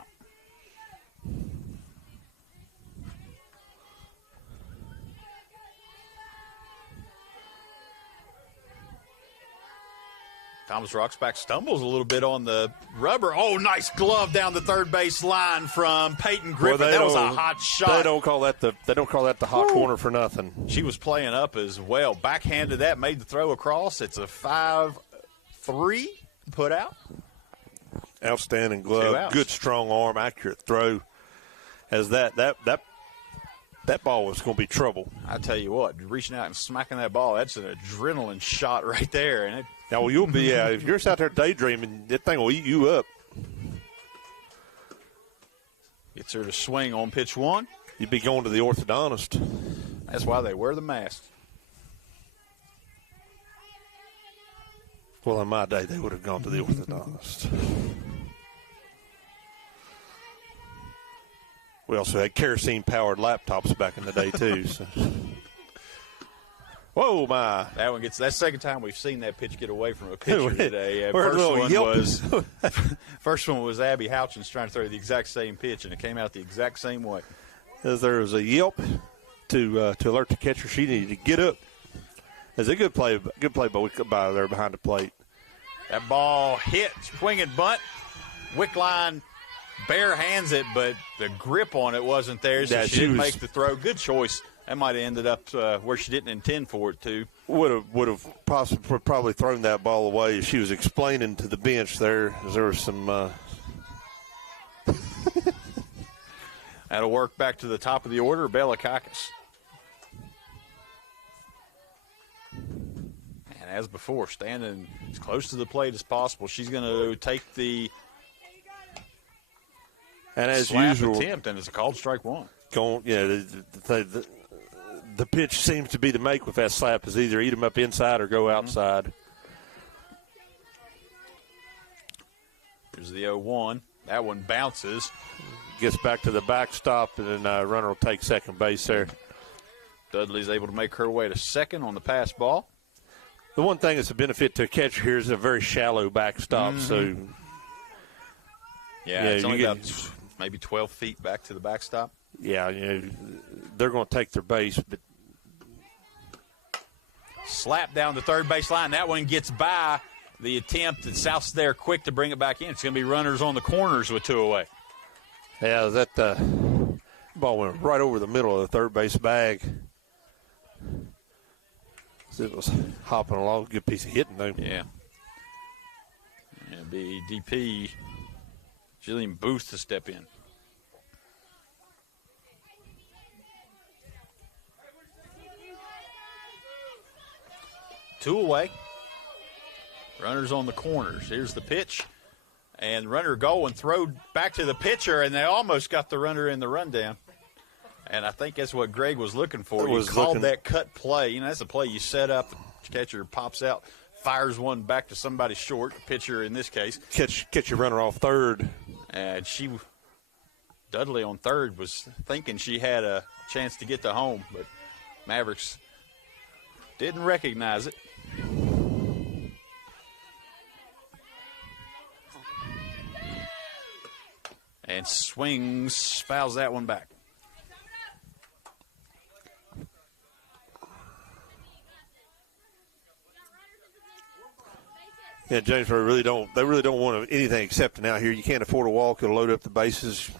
Thomas Roxback stumbles a little bit on the rubber. Oh, nice glove down the third base line from Peyton Griffin. That was a hot shot. They don't call that the hot corner for nothing. She was playing up as well. Backhanded that, made the throw across. It's a 5-3 put out. Outstanding glove, good strong arm, accurate throw. As that ball was going to be trouble. I tell you what, reaching out and smacking that ball, that's an adrenaline shot right there, and it. Now, you'll be if you're just out there daydreaming, that thing will eat you up. Gets her to swing on pitch one. You'd be going to the orthodontist. That's why they wear the mask. Well, in my day, they would have gone to the orthodontist. We also had kerosene-powered laptops back in the day, too. So. Whoa, my. That's the second time we've seen that pitch get away from a pitcher today. First one was Abby Houchins trying to throw the exact same pitch, and it came out the exact same way. As there was a yelp to alert the catcher she needed to get up. It's a good play by there behind the plate. That ball hit, swing and bunt. Wickline bare hands it, but the grip on it wasn't there, so she didn't make the throw. Good choice. That might have ended up where she didn't intend for it to. Would have probably thrown that ball away. She was explaining to the bench there. There was some. That'll work back to the top of the order, Belakakis. And as before, standing as close to the plate as possible. She's going to take the usual attempt, and it's a called strike one. The pitch seems to be to make with that slap is either eat them up inside or go outside. Here's the 0-1. That one bounces. Gets back to the backstop, and then runner will take second base there. Dudley's able to make her way to second on the pass ball. The one thing that's a benefit to a catcher here is a very shallow backstop. So, it's only about maybe 12 feet back to the backstop. Yeah, they're going to take their base, but slap down the third base line. That one gets by the attempt. And South's there quick to bring it back in. It's going to be runners on the corners with 2 away. Yeah, that ball went right over the middle of the third base bag. It was hopping along. Good piece of hitting, though. Yeah. It'll be DP Jillian Booth to step in. Two away. Runners on the corners. Here's the pitch. And runner going, throw back to the pitcher, and they almost got the runner in the rundown. And I think that's what Greg was looking for. He called that cut play. You know, that's a play you set up. The catcher pops out, fires one back to somebody short, a pitcher in this case. Catch your runner off third. And Dudley on third was thinking she had a chance to get to home, but Mavericks didn't recognize it. And swings, fouls that one back. Yeah, James really don't want anything except out here. You can't afford a walk. It'll load up the bases.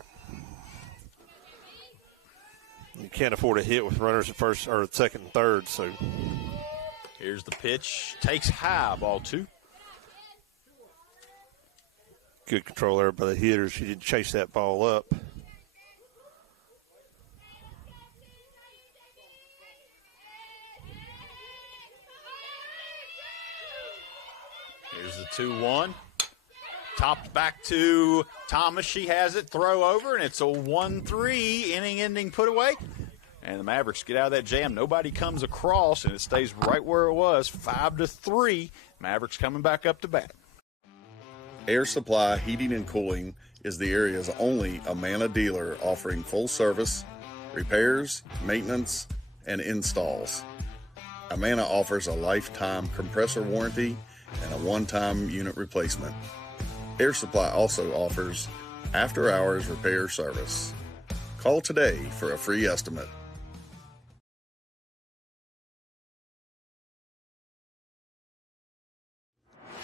You can't afford a hit with runners at first or second and third. So here's the pitch. Takes high, ball 2. Good control there by the hitter. She didn't chase that ball up. Here's the 2-1. Topped back to Thomas. She has it. Throw over, and it's a 1-3 inning-ending put away. And the Mavericks get out of that jam. Nobody comes across, and it stays right where it was, 5-3. Mavericks coming back up to bat. Air Supply Heating and Cooling is the area's only Amana dealer offering full service, repairs, maintenance, and installs. Amana offers a lifetime compressor warranty and a one-time unit replacement. Air Supply also offers after-hours repair service. Call today for a free estimate.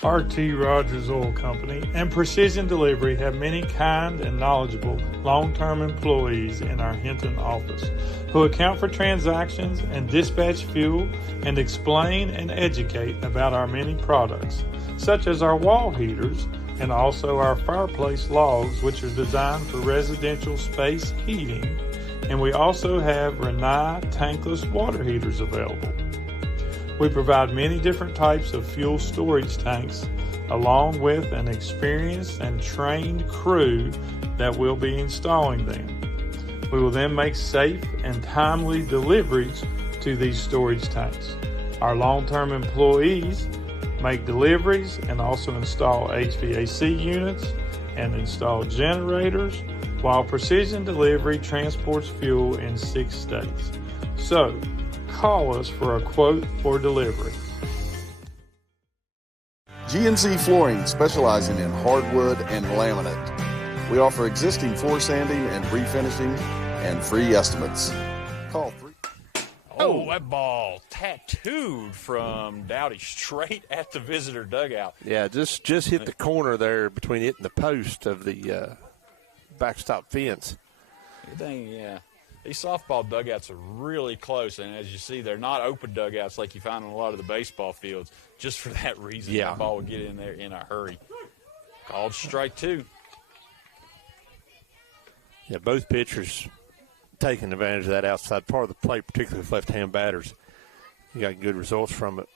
RT Rogers Oil Company and Precision Delivery have many kind and knowledgeable long-term employees in our Hinton office who account for transactions and dispatch fuel and explain and educate about our many products, such as our wall heaters and also our fireplace logs, which are designed for residential space heating, and we also have Renai tankless water heaters available. We provide many different types of fuel storage tanks along with an experienced and trained crew that will be installing them. We will then make safe and timely deliveries to these storage tanks. Our long-term employees make deliveries and also install HVAC units and install generators, while Precision Delivery transports fuel in 6 states. So, call us for a quote for delivery. GNC Flooring, specializing in hardwood and laminate. We offer existing floor sanding and refinishing and free estimates. Call 3. Oh, that ball tattooed from Dowdy straight at the visitor dugout. Yeah, just hit the corner there between it and the post of the backstop fence. Yeah. These softball dugouts are really close, and as you see, they're not open dugouts like you find on a lot of the baseball fields. Just for that reason, the ball will get in there in a hurry. Called strike 2. Yeah, both pitchers taking advantage of that outside part of the plate, particularly with left-hand batters. You got good results from it.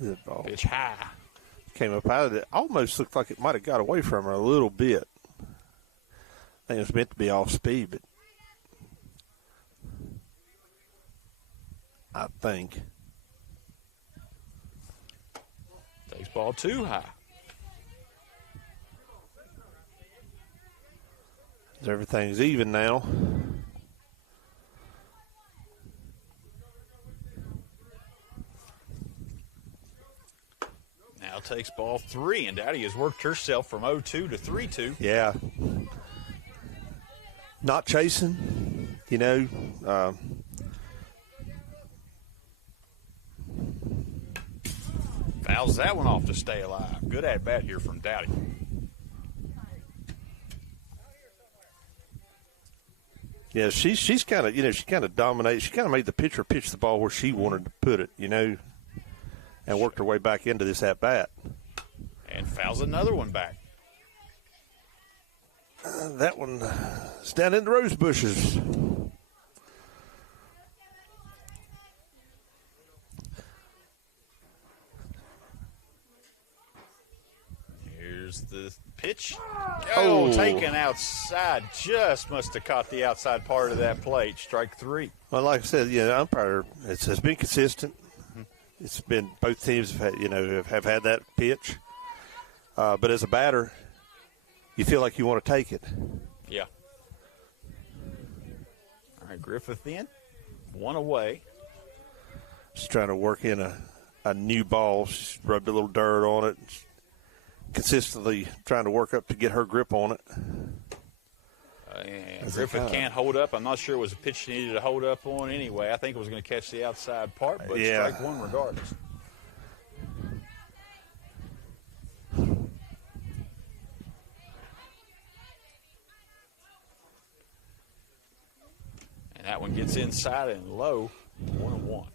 Good ball. Pitch high. Came up out of it. Almost looked like it might have got away from her a little bit. I think it was meant to be off speed, but I think. Takes ball 2 high. Everything's even now. Now takes ball 3, and Dowdy has worked herself from 0-2 to 3-2. Yeah. Not chasing, Fouls that one off to stay alive. Good at-bat here from Dowdy. Yeah, she's kind of, she kind of dominated. She kind of made the pitcher pitch the ball where she wanted to put it, and worked her way back into this at-bat. And fouls another one back. That one is down in the rose bushes. Here's the pitch. pitch. Oh, taken outside. Just must have caught the outside part of that plate. Strike 3. Well, like I said, umpire has been consistent. It's been both teams have had, have had that pitch. But as a batter, you feel like you want to take it. Yeah. All right, Griffith in. 1 away. Just trying to work in a new ball. She's rubbed a little dirt on it. Consistently trying to work up to get her grip on it. And Griffith can't hold up. I'm not sure it was a pitch she needed to hold up on anyway. I think it was going to catch the outside part, but strike 1 regardless. And that one gets inside and low, 1-1.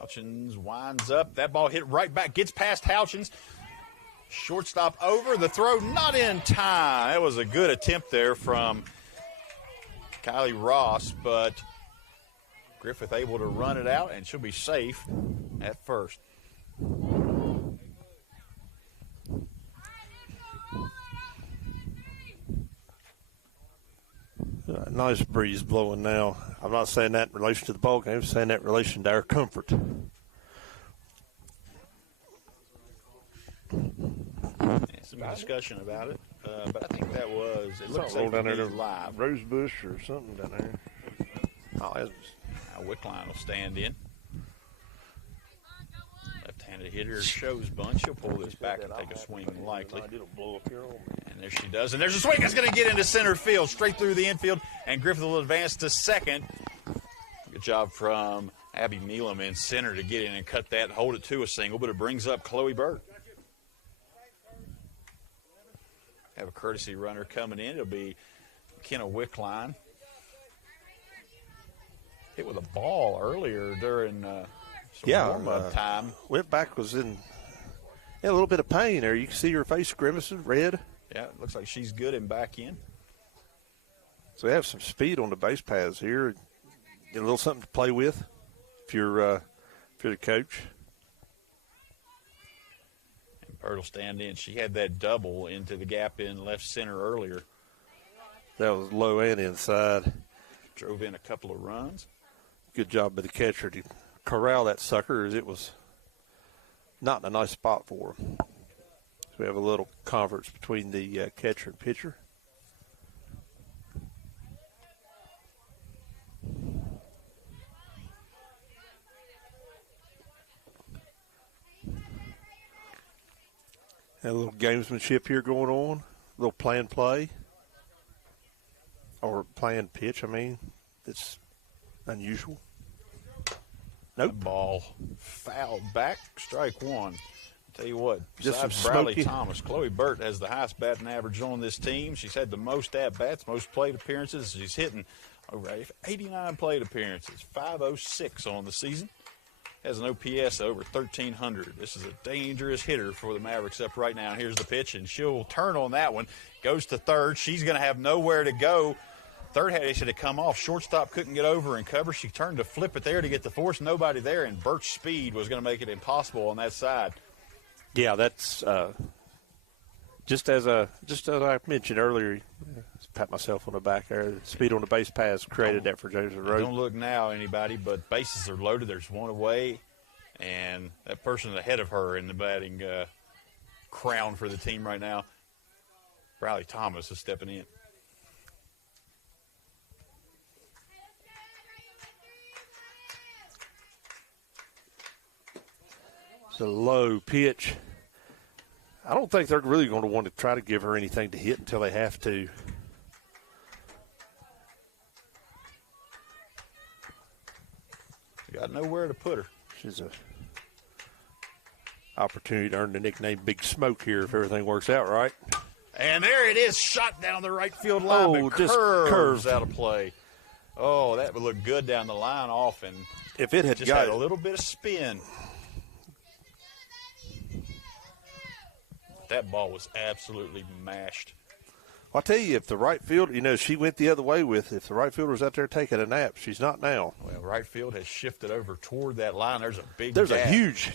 Houchins winds up. That ball hit right back. Gets past Houchins. Shortstop over. The throw not in time. That was a good attempt there from Kylie Ross, but Griffith able to run it out, and she'll be safe at first. Nice breeze blowing now. I'm not saying that in relation to the ball game. I'm saying that in relation to our comfort. Some discussion about it, but I think that was it. Looks like down there live. Rose bush or something down there. Oh, that's now Wickline will stand in. Left-handed hitter shows bunch. She'll pull this back and take a swing likely. It'll blow up here on me. And there she does. And there's a swing that's going to get into center field, straight through the infield. And Griffith will advance to second. Good job from Abby Meelam in center to get in and cut that and hold it to a single, but it brings up Chloe Burt. Have a courtesy runner coming in. It'll be McKenna Wickline. Hit with a ball earlier during warm-up time. Whitback was in a little bit of pain there. You can see her face grimacing, red. Yeah, it looks like she's good and back in. So they have some speed on the base paths here. Get a little something to play with if you're the coach. And Burt will stand in. She had that double into the gap in left center earlier. That was low and inside. Drove in a couple of runs. Good job by the catcher to corral that sucker, as it was not in a nice spot for him. So we have a little conference between the catcher and pitcher. And a little gamesmanship here going on. A little planned play. Or planned pitch, I mean. It's unusual. Nope. Ball fouled back. Strike 1. Tell you what, Just besides some Bradley smoky. Thomas, Chloe Burt has the highest batting average on this team. She's had the most at-bats, most plate appearances. She's hitting over 89 plate appearances, 506 on the season. Has an OPS over 1,300. This is a dangerous hitter for the Mavericks up right now. Here's the pitch, and she'll turn on that one. Goes to third. She's going to have nowhere to go. Third had to come off. Shortstop couldn't get over and cover. She turned to flip it there to get the force. Nobody there, and Burt's speed was going to make it impossible on that side. Yeah, that's just as I mentioned earlier. Pat myself on the back there. The speed on the base paths created that for James Monroe. Don't look now, anybody, but bases are loaded. There's one away, and that person ahead of her in the batting crown for the team right now, Bradley Thomas, is stepping in. It's a low pitch. I don't think they're really going to want to try to give her anything to hit until they have to. Got nowhere to put her. She's a opportunity to earn the nickname Big Smoke here if everything works out right. And there it is, shot down the right field line, but just curves curved out of play. Oh, that would look good down the line off, and if it had just got had a little bit of spin. That ball was absolutely mashed. I'll tell you, if the right fielder, she went the other way if the right fielder was out there taking a nap. She's not now. Well, right field has shifted over toward that line. There's a There's gap a huge,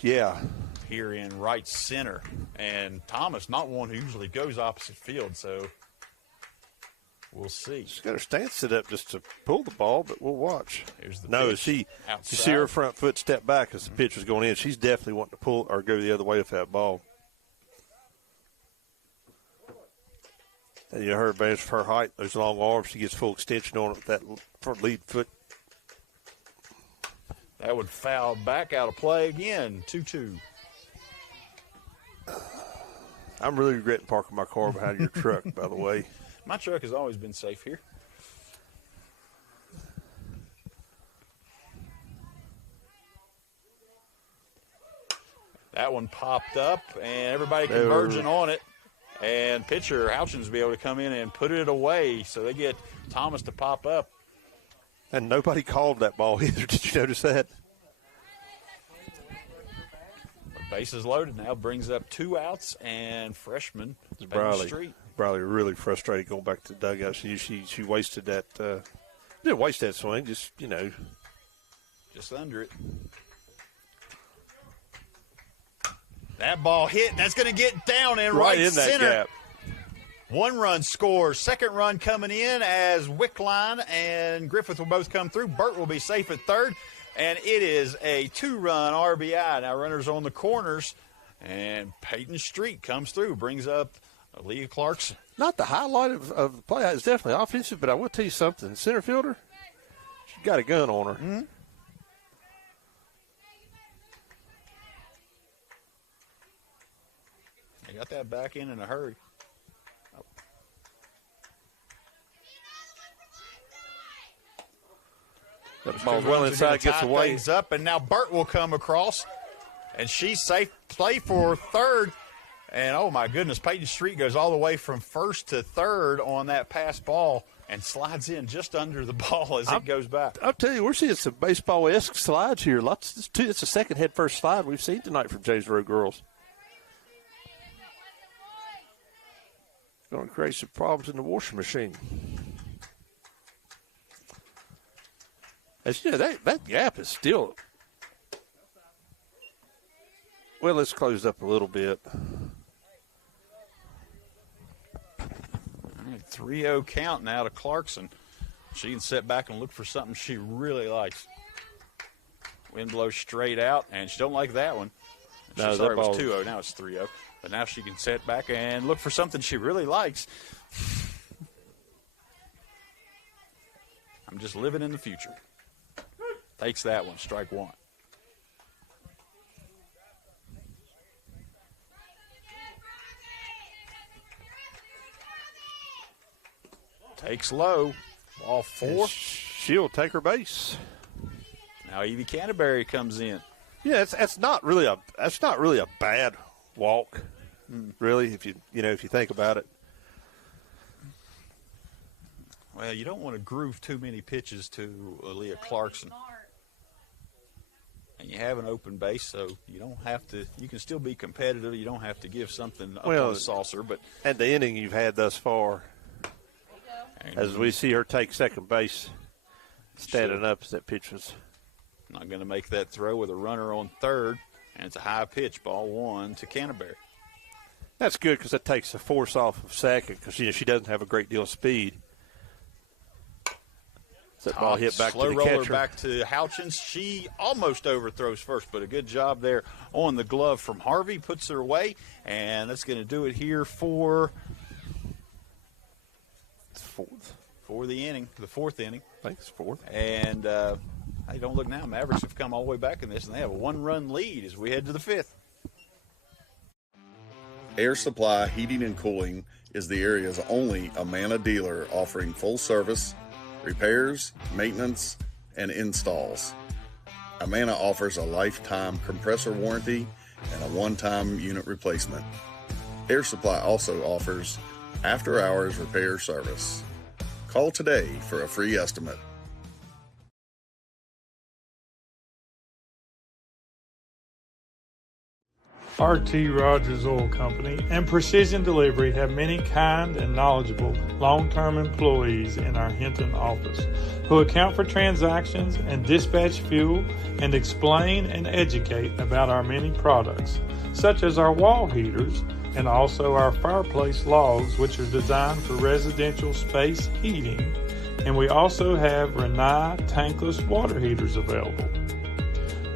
here in right center. And Thomas, not one who usually goes opposite field, so we'll see. She's got her stance set up just to pull the ball, but we'll watch. Here's the No, pitch you see her front foot step back as the pitch was going in. She's definitely wanting to pull or go the other way with that ball. And her advantage for her height, those long arms, she gets full extension on it with that front lead foot. That would foul back out of play again, 2-2. I'm really regretting parking my car behind your truck, by the way. My truck has always been safe here. That one popped up, and everybody converging on it. And pitcher Houchins will be able to come in and put it away, so they get Thomas to pop up. And nobody called that ball either. Did you notice that? Bases loaded now, brings up 2 outs, and freshman Peyton Street. Briley really frustrated going back to the dugout. She wasted that. Didn't waste that swing, just just under it. That ball hit. That's going to get down in right in center. That gap. 1 run scores. 2nd run coming in as Wickline and Griffith will both come through. Burt will be safe at 3rd. And it is a 2-run RBI. Now runners on the corners. And Peyton Street comes through, brings up Leah Clarkson. Not the highlight of the play. It's definitely offensive, but I will tell you something. Center fielder, she got a gun on her. Mm-hmm. They got that back in a hurry. That ball well inside, gets away. Things up, and now Burt will come across, and she's safe play for 3rd. And, oh, my goodness, Peyton Street goes all the way from 1st to 3rd on that pass ball and slides in just under the ball as it goes back. I'll tell you, we're seeing some baseball-esque slides here. It's the second head-first slide we've seen tonight from James Monroe girls. Going to create some problems in the washing machine. As you know, that gap is still, well, it's closed up a little bit. 3-0 count now to Clarkson. She can sit back and look for something she really likes. Wind blows straight out, and she don't like that one. No, it was 2-0. Now it's 3-0. But now she can sit back and look for something she really likes. I'm just living in the future. Takes that one, strike 1. Takes low, ball 4. She'll take her base. Now Evie Canterbury comes in. Yeah, that's not really a bad walk, really. If you think about it. Well, you don't want to groove too many pitches to Leah Clarkson. And you have an open base, so you don't have to. You can still be competitive. You don't have to give something up on the saucer. But and the inning you've had thus far, as we see her take second base, standing up as that pitch was. Not going to make that throw with a runner on 3rd, and it's a high pitch, ball 1 to Canterbury. That's good because that takes the force off of second because she doesn't have a great deal of speed. So that ball hit back to the catcher. Slow roller back to Houchins. She almost overthrows first, but a good job there on the glove from Harvey. Puts her away, and that's going to do it here for the inning, the 4th inning. I think it's 4th. And hey, don't look now. Mavericks have come all the way back in this, and they have a 1-run lead as we head to the 5th. Air Supply Heating and Cooling is the area's only Amana dealer offering full service, repairs, maintenance, and installs. Amana offers a lifetime compressor warranty and a one-time unit replacement. Air Supply also offers after-hours repair service. Call today for a free estimate. RT Rogers Oil Company and Precision Delivery have many kind and knowledgeable long-term employees in our Hinton office who account for transactions and dispatch fuel and explain and educate about our many products, such as our wall heaters and also our fireplace logs, which are designed for residential space heating, and we also have Renai tankless water heaters available.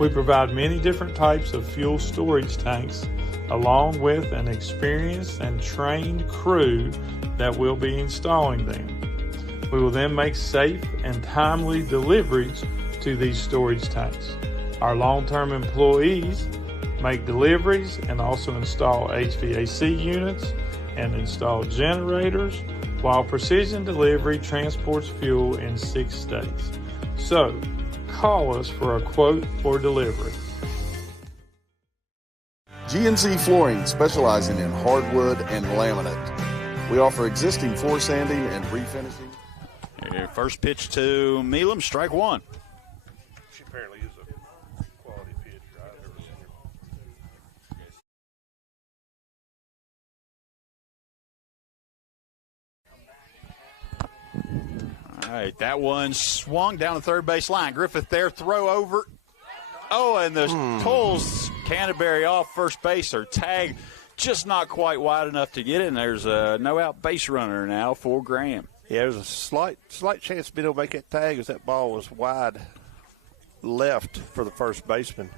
We provide many different types of fuel storage tanks along with an experienced and trained crew that will be installing them. We will then make safe and timely deliveries to these storage tanks. Our long-term employees make deliveries and also install HVAC units and install generators, while Precision Delivery transports fuel in 6 states. So, call us for a quote for delivery. GNC Flooring, specializing in hardwood and laminate. We offer existing floor sanding and refinishing. First pitch to Milam, strike one. She apparently is a quality pitcher. I've never seen her. All right, that one swung down the third base line. Griffith there, throw over. Oh, and the pulls Canterbury off first base. Her tag just not quite wide enough to get it, and there's a no-out base runner now for Graham. Yeah, there's a slight chance to be able to make that tag as that ball was wide left for the first baseman.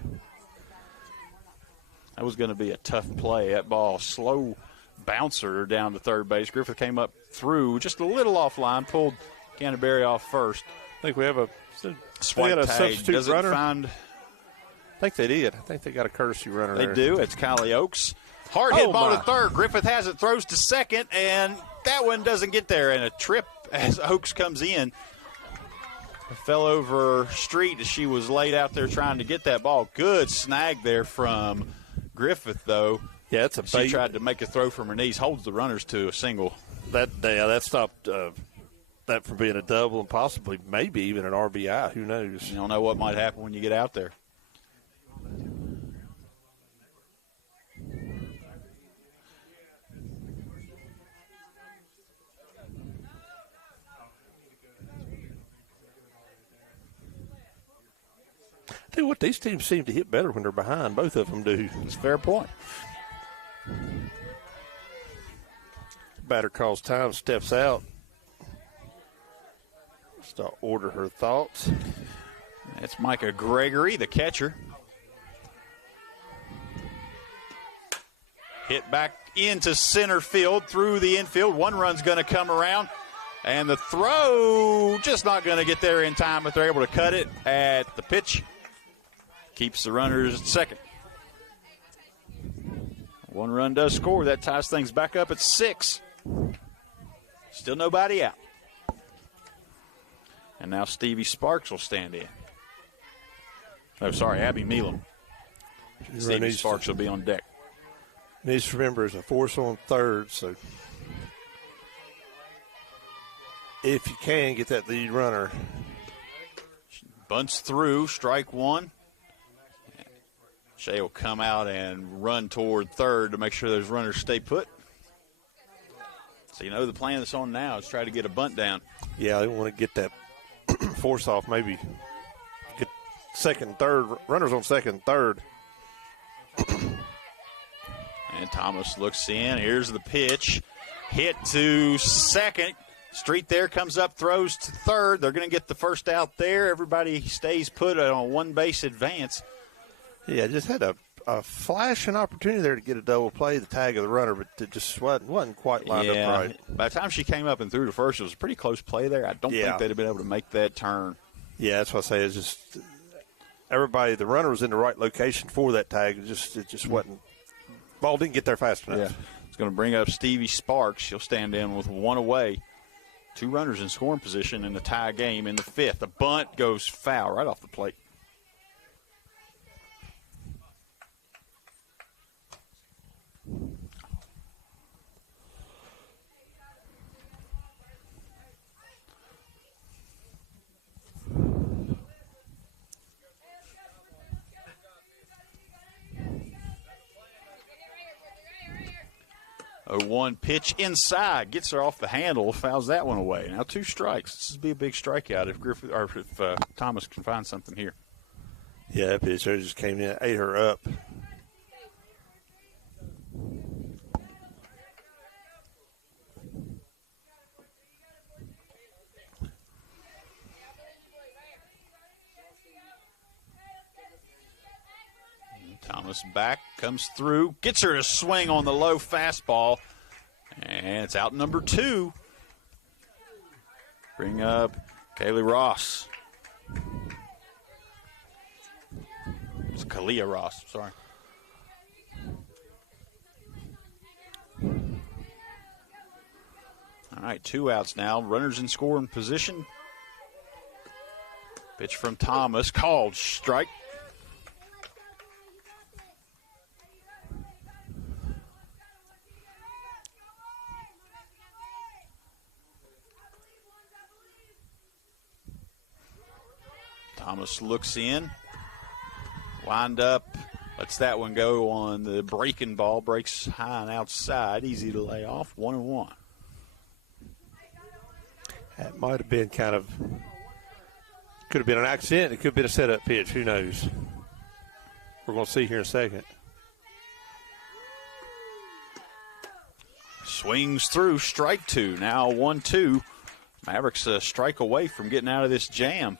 That was going to be a tough play. That ball, slow bouncer down to third base. Griffith came up through just a little offline, pulled Canterbury off first. I think we have a Swipe tag. substitute Does it runner. find? I think they did. I think they got a courtesy runner They there. do. It's Kylie Oakes. Hard hit ball my. to third. Griffith has it, throws to second, and that one doesn't get there. And a trip as Oakes comes in. Fell over Street as she was laid out there trying to get that ball. Good snag there from Griffith, though. Yeah, it's a She tried to make a throw from her knees, holds the runners to a single. That stopped that from being a double and possibly maybe even an RBI. Who knows? You don't know what might happen when you get out there. I think what these teams seem to hit better when they're behind. Both of them do. It's a fair point. Batter calls time, steps out. Start order her thoughts. That's Micah Gregory, the catcher. Hit back into center field through the infield. One run's going to come around. And the throw just not going to get there in time, but they're able to cut it at the pitch. Keeps the runners at second. One run does score. That ties things back up at 6. Still nobody out. And now Stevie Sparks will stand in. Oh, sorry, Abby Milam. Stevie Sparks will be on deck. Needs to remember there's a force on third, so if you can get that lead runner. Bunts through, strike one. Shea will come out and run toward third to make sure those runners stay put. So you know the plan that's on now is try to get a bunt down. Yeah, they want to get that force off, maybe get second, third, runners on second, third. And Thomas looks in. Here's the pitch. Hit to second. Street there comes up, throws to third. They're going to get the first out there. Everybody stays put on a one-base advance. Yeah, just had a flashing opportunity there to get a double play, the tag of the runner, but it just wasn't quite lined up right. By the time she came up and threw to first, it was a pretty close play there. I don't think they'd have been able to make that turn. Yeah, that's what I say. It's just everybody, the runner was in the right location for that tag. It just wasn't. Ball didn't get there fast enough. Yeah. It's going to bring up Stevie Sparks. She'll stand in with one away. 2 runners in scoring position in the tie game in the 5th. The bunt goes foul right off the plate. 0-1 pitch inside. Gets her off the handle. Fouls that one away. Now 2 strikes. This would be a big strikeout if Thomas can find something here. Yeah, that pitch there just came in, ate her up. Thomas back, comes through, gets her to swing on the low fastball, and it's out number 2. Bring up Kaylee Ross. It's Kalia Ross, sorry. All right, 2 outs now. Runners in scoring position. Pitch from Thomas, called strike. Thomas looks in, wind up, lets that one go on the breaking ball, breaks high and outside, easy to lay off, 1-1. That might have been could have been an accident. It could have been a setup pitch. Who knows? We're going to see here in a second. Swings through, strike 2. Now 1-2. Mavericks a strike away from getting out of this jam.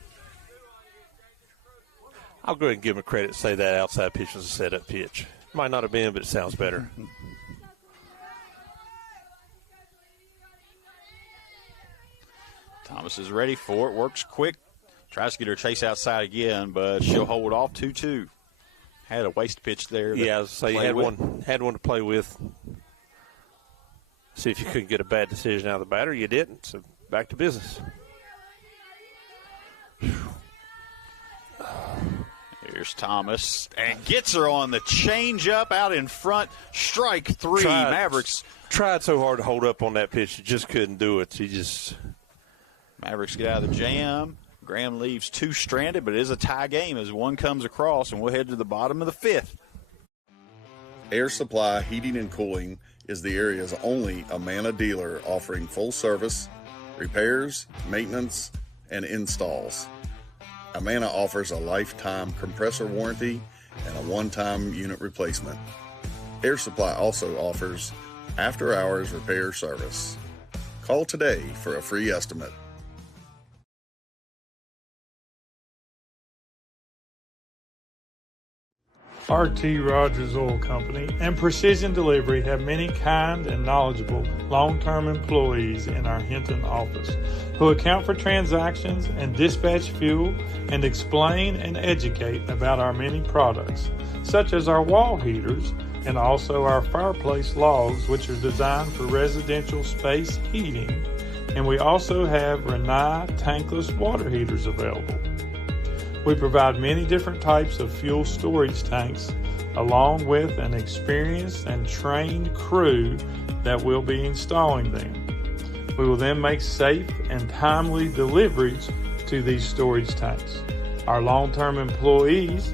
I'll go ahead and give him credit, say that outside pitch was a setup pitch. Might not have been, but it sounds better. Thomas is ready for it, works quick, tries to get her chase outside again, but she'll hold off 2-2. Had a waste pitch there. Yeah, so you had one to play with. See if you couldn't get a bad decision out of the batter. You didn't, so back to business. Here's Thomas, and gets her on the changeup out in front. Strike 3. Mavericks tried so hard to hold up on that pitch, you just couldn't do it. Mavericks get out of the jam. Graham leaves 2 stranded, but it is a tie game as one comes across, and we'll head to the bottom of the 5th. Air Supply Heating and Cooling is the area's only Amana dealer offering full service, repairs, maintenance, and installs. Amana offers a lifetime compressor warranty and a one-time unit replacement. Air Supply also offers after-hours repair service. Call today for a free estimate. RT Rogers Oil Company and Precision Delivery have many kind and knowledgeable long-term employees in our Hinton office who account for transactions and dispatch fuel and explain and educate about our many products, such as our wall heaters and also our fireplace logs, which are designed for residential space heating, and we also have Renai tankless water heaters available. We provide many different types of fuel storage tanks along with an experienced and trained crew that will be installing them. We will then make safe and timely deliveries to these storage tanks. Our long-term employees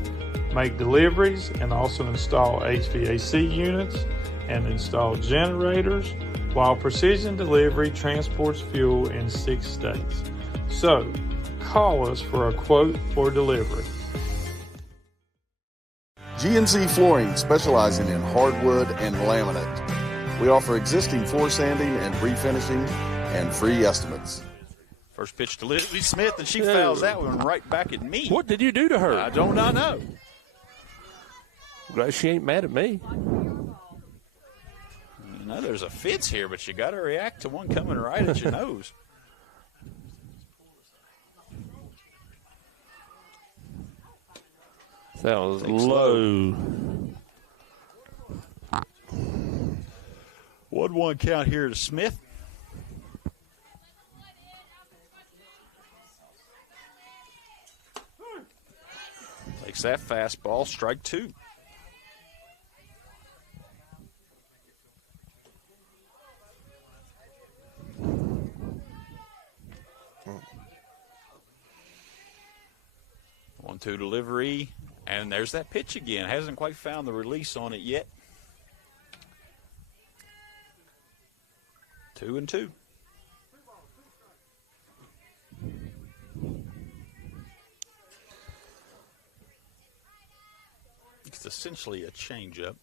make deliveries and also install HVAC units and install generators, while Precision Delivery transports fuel in 6 states. So, call us for a quote or delivery. GNC Flooring, specializing in hardwood and laminate. We offer existing floor sanding and refinishing and free estimates. First pitch to Lizzie Smith, and she fouls that one right back at me. What did you do to her? I do not know. Glad she ain't mad at me. I know there's a fence here, but you got to react to one coming right at your nose. That was low. 1-1 count here to Smith. Takes that fastball, strike 2. One-two delivery, and there's that pitch again. Hasn't quite found the release on it yet. 2-2. It's essentially a changeup.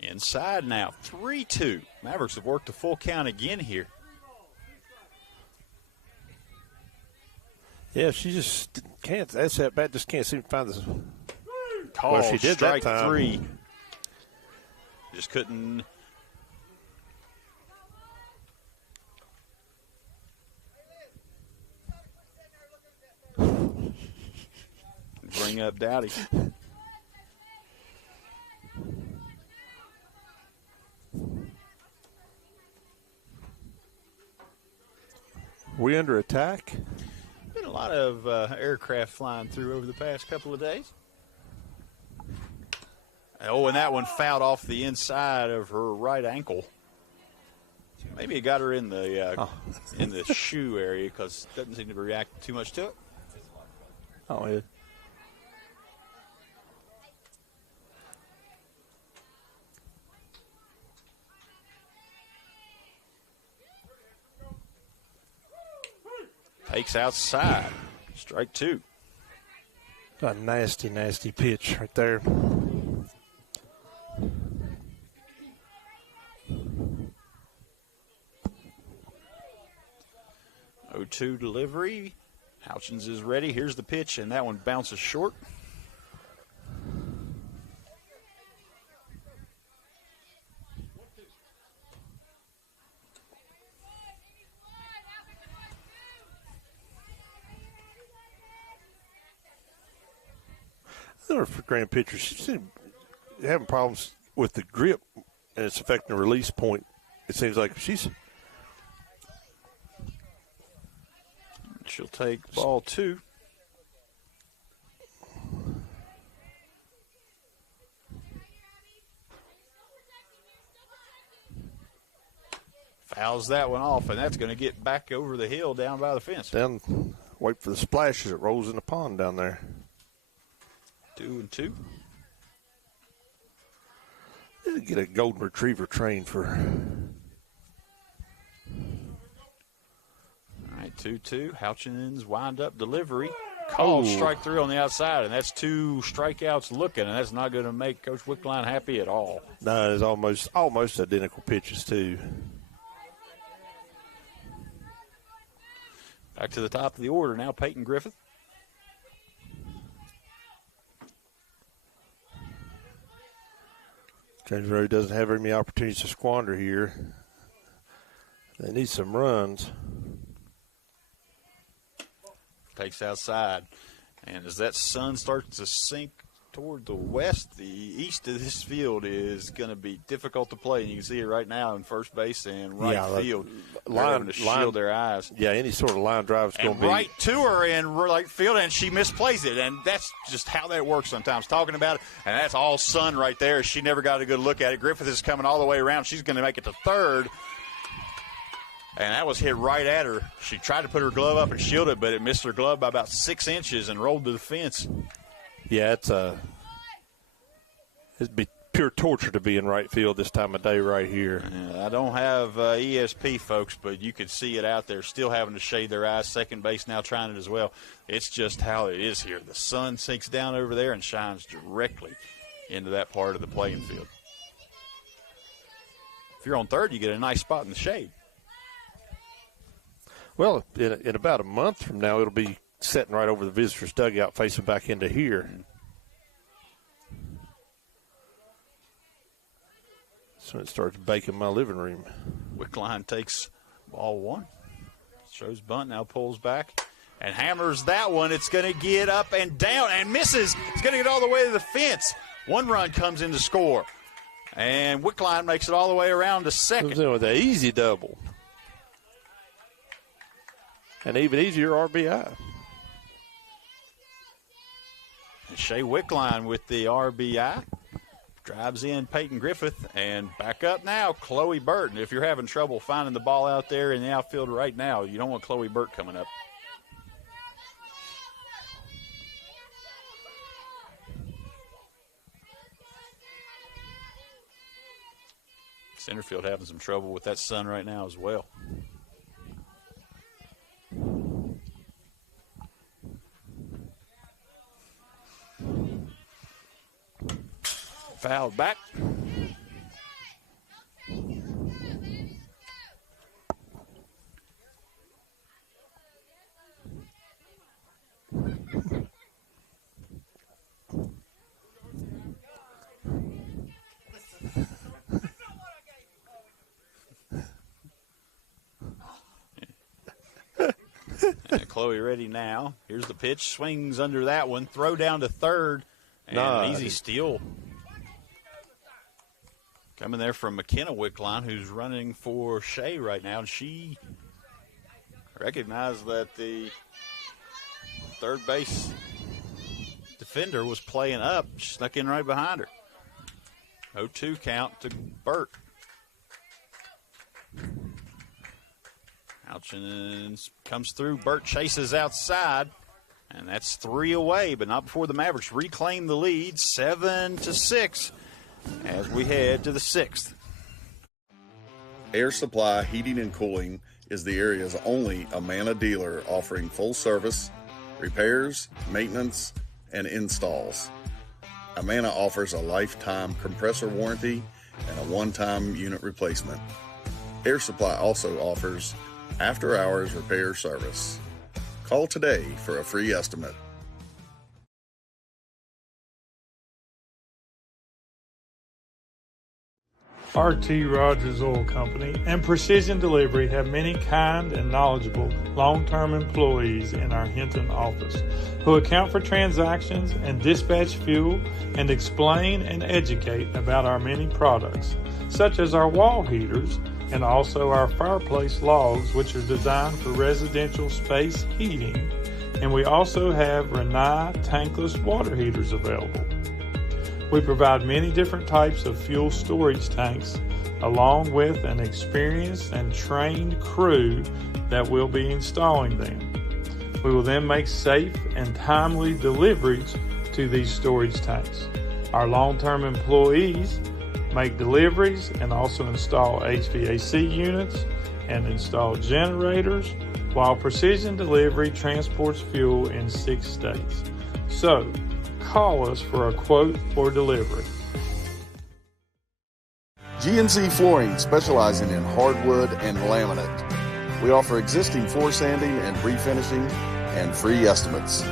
Inside now, 3-2. Mavericks have worked a full count again here. Yeah, she just can't. That's that bat. Just can't seem to find this. Call, Well, she did strike that time. 3. Just couldn't. Bring up Dowdy. We under attack? Been a lot of aircraft flying through over the past couple of days. Oh, and that one fouled off the inside of her right ankle. Maybe it got her in the shoe area because it doesn't seem to be reacting too much to it. Oh, yeah. Takes outside. Strike 2. A nasty, nasty pitch right there. Oh, 2 delivery. Houchins is ready. Here's the pitch, and that one bounces short. For grand pitchers, she's having problems with the grip, and it's affecting the release point. It seems like she's. She'll take ball 2. Fouls that one off, and that's going to get back over the hill down by the fence. Down, wait for the splash as it rolls in the pond down there. 2-2. Get a golden retriever trained for. All right, 2-2. Houchins wind up delivery. Called strike 3 on the outside, and that's 2 strikeouts looking, and that's not going to make Coach Wickline happy at all. No, it's almost identical pitches too. Back to the top of the order now, Peyton Griffith. James Monroe doesn't have very many opportunities to squander here. They need some runs. Takes outside. And as that sun starts to sink toward the west, the east of this field is going to be difficult to play. And you can see it right now in first base and right field. They're having to shield their eyes. Yeah, any sort of line drive is going to be. Right to her in right field, and she misplays it. And that's just how that works sometimes. Talking about it, and that's all sun right there. She never got a good look at it. Griffith is coming all the way around. She's going to make it to third. And that was hit right at her. She tried to put her glove up and shield it, but it missed her glove by about 6 inches and rolled to the fence. Yeah, it'd be pure torture to be in right field this time of day right here. I don't have ESP, folks, but you could see it out there, still having to shade their eyes. Second base now trying it as well. It's just how it is here. The sun sinks down over there and shines directly into that part of the playing field. If you're on third, you get a nice spot in the shade. Well, in about a month from now, it'll be sitting right over the visitors' dugout facing back into here. So it starts baking my living room. Wickline takes ball 1. Shows bunt, now pulls back and hammers that one. It's going to get up and down and misses. It's going to get all the way to the fence. 1 run comes in to score. And Wickline makes it all the way around to second. Comes in with an easy double. An even easier RBI. And Shea Wickline with the RBI. Drives in Peyton Griffith, and back up now, Chloe Burton. If you're having trouble finding the ball out there in the outfield right now, you don't want Chloe Burt coming up. Centerfield having some trouble with that sun right now as well. Fouled back. Chloe ready now. Here's the pitch. Swings under that one. Throw down to third. And an easy steal. Coming there from McKenna Wickline, who's running for Shea right now. And she recognized that the third base defender was playing up. She snuck in right behind her. 0-2 count to Burt. Alchin comes through. Burt chases outside, and that's 3 away, but not before the Mavericks reclaim the lead, 7-6, as we head to the 6th. Air Supply Heating and Cooling is the area's only Amana dealer offering full service, repairs, maintenance, and installs. Amana offers a lifetime compressor warranty and a one-time unit replacement. Air Supply also offers after-hours repair service. Call today for a free estimate. RT Rogers Oil Company and Precision Delivery have many kind and knowledgeable long-term employees in our Hinton office who account for transactions and dispatch fuel and explain and educate about our many products, such as our wall heaters and also our fireplace logs, which are designed for residential space heating, and we also have Rinnai tankless water heaters available. We provide many different types of fuel storage tanks along with an experienced and trained crew that will be installing them. We will then make safe and timely deliveries to these storage tanks. Our long-term employees make deliveries and also install HVAC units and install generators, while Precision Delivery transports fuel in 6 states. So, call us for a quote or delivery. GNC Flooring, specializing in hardwood and laminate. We offer existing floor sanding and refinishing and free estimates.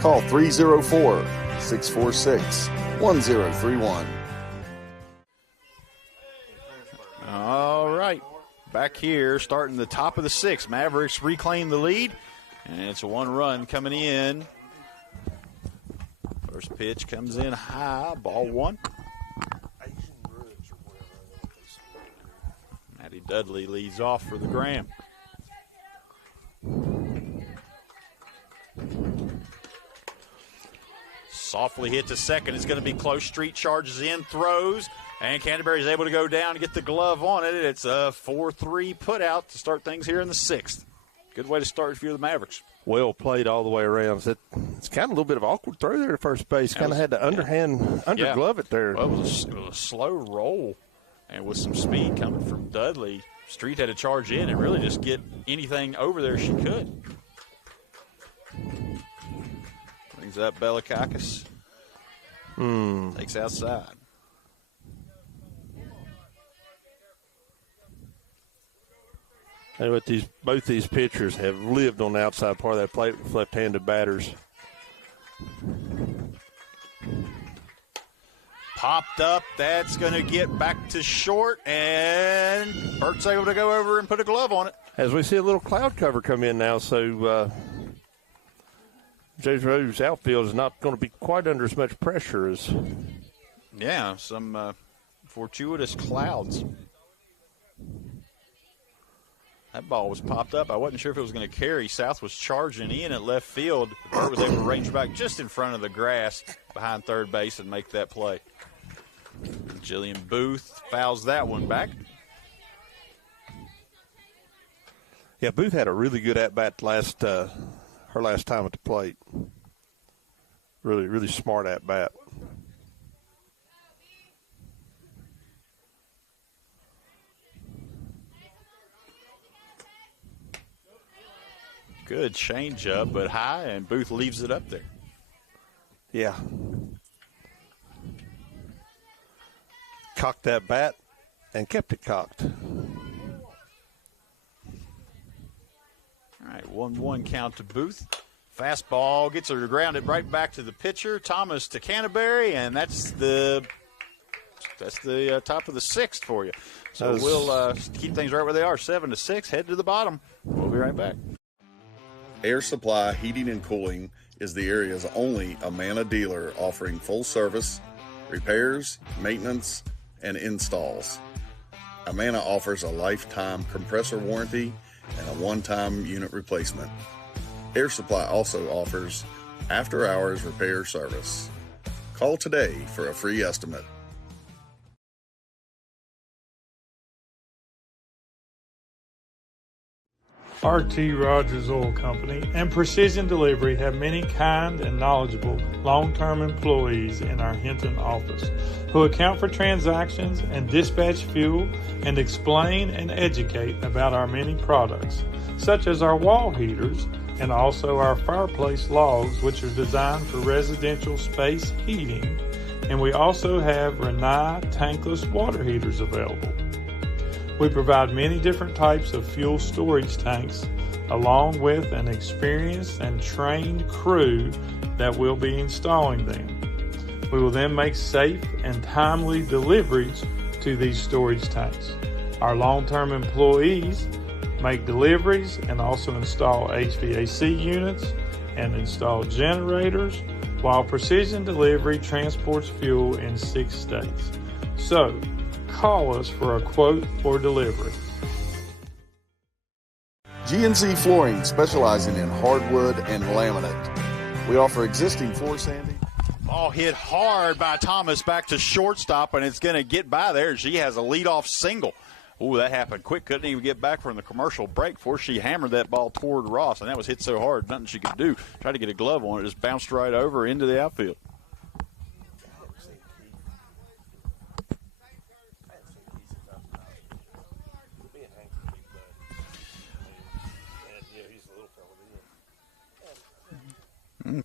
Call 304-646-1031. All right, back here, starting the top of the 6th. Mavericks reclaim the lead, and it's a 1-run coming in. First pitch comes in high, ball 1. Maddie Dudley leads off for the Graham. Softly hit to second. It's going to be close. Street charges in, throws, and Canterbury's able to go down and get the glove on it. It's a 4-3 put out to start things here in the 6th. Good way to start if you're the Mavericks. Well played all the way around. It's kind of a little bit of awkward throw there at first base. Kind of had to underglove it there. Well, it was a slow roll, and with some speed coming from Dudley, Street had to charge in and really just get anything over there she could. Brings up Belakakis. Takes outside. Hey, but both these pitchers have lived on the outside part of that plate with left-handed batters. Popped up. That's going to get back to short, and Burt's able to go over and put a glove on it. As we see a little cloud cover come in now, so James Rose's outfield is not going to be quite under as much pressure as. Yeah, some fortuitous clouds. That ball was popped up. I wasn't sure if it was going to carry. South was charging in at left field. Burt was able to range back just in front of the grass behind third base and make that play. Jillian Booth fouls that one back. Yeah, Booth had a really good at-bat her last time at the plate. Really, really smart at-bat. Good change up, but high, and Booth leaves it up there. Yeah. Cocked that bat and kept it cocked. All right, 1-1 count to Booth. Fastball gets her grounded right back to the pitcher, Thomas to Canterbury, and that's the top of the sixth for you. So we'll keep things right where they are, 7-6. Head to the bottom. We'll be right back. Air Supply Heating and Cooling is the area's only Amana dealer offering full service, repairs, maintenance, and installs. Amana offers a lifetime compressor warranty and a one-time unit replacement. Air Supply also offers after-hours repair service. Call today for a free estimate. RT Rogers Oil Company and Precision Delivery have many kind and knowledgeable long-term employees in our Hinton office who account for transactions and dispatch fuel and explain and educate about our many products, such as our wall heaters and also our fireplace logs, which are designed for residential space heating, and we also have Rinnai tankless water heaters available. We provide many different types of fuel storage tanks along with an experienced and trained crew that will be installing them. We will then make safe and timely deliveries to these storage tanks. Our long-term employees make deliveries and also install HVAC units and install generators, while Precision Delivery transports fuel in 6 states. So, call us for a quote or delivery. GNC Flooring, specializing in hardwood and laminate. We offer existing floor sanding. Ball hit hard by Thomas back to shortstop, and it's going to get by there. She has a leadoff single. Ooh, that happened quick. Couldn't even get back from the commercial break before she hammered that ball toward Ross, and that was hit so hard, nothing she could do. Tried to get a glove on it, just bounced right over into the outfield.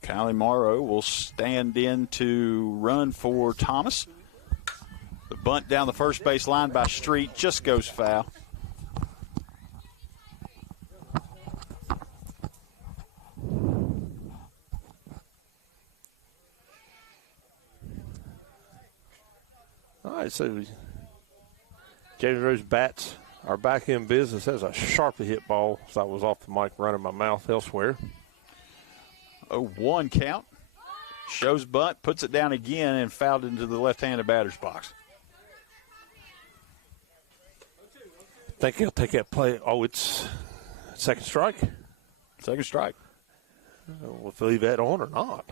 Kylie Monroe will stand in to run for Thomas. The bunt down the first base line by Street just goes foul. All right, so James Rose bats are back in business. That's a sharply hit ball, so I was off the mic running my mouth elsewhere. 0-1 count. Shows bunt, puts it down again, and fouled into the left-handed batter's box. Think he'll take that play. Oh, it's second strike? Second strike. We'll leave that on or not.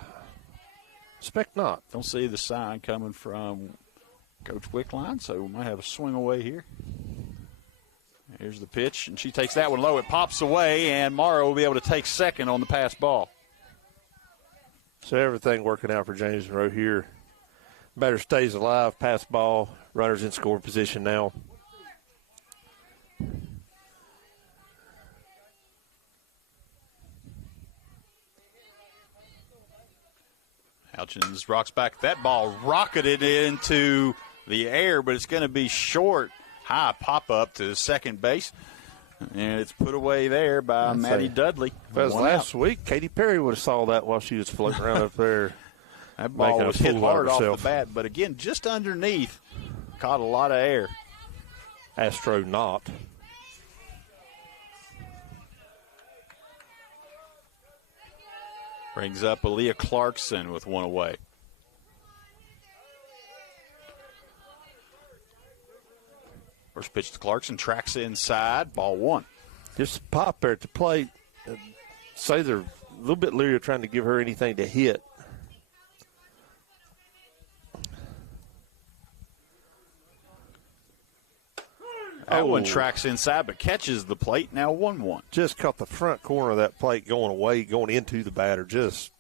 Expect not. Don't see the sign coming from Coach Wickline, so we might have a swing away here. Here's the pitch, and she takes that one low. It pops away, and Morrow will be able to take second on the pass ball. So everything working out for James Monroe here. Batter stays alive, pass ball, runners in scoring position now. Houchins rocks back. That ball rocketed into the air, but it's going to be short. High pop-up to second base. And it's put away there by Maddie Dudley. If that was last week, Katy Perry would have saw that while she was floating around up there. That ball was hit hard off the bat, but again, just underneath, caught a lot of air. Astronaut. Brings up Aaliyah Clarkson with one away. First pitch to Clarkson, tracks inside, ball one. Just pop there at the plate. Say they're a little bit leery of trying to give her anything to hit. That one tracks inside but catches the plate, now 1-1. Just caught the front corner of that plate going away, going into the batter. Just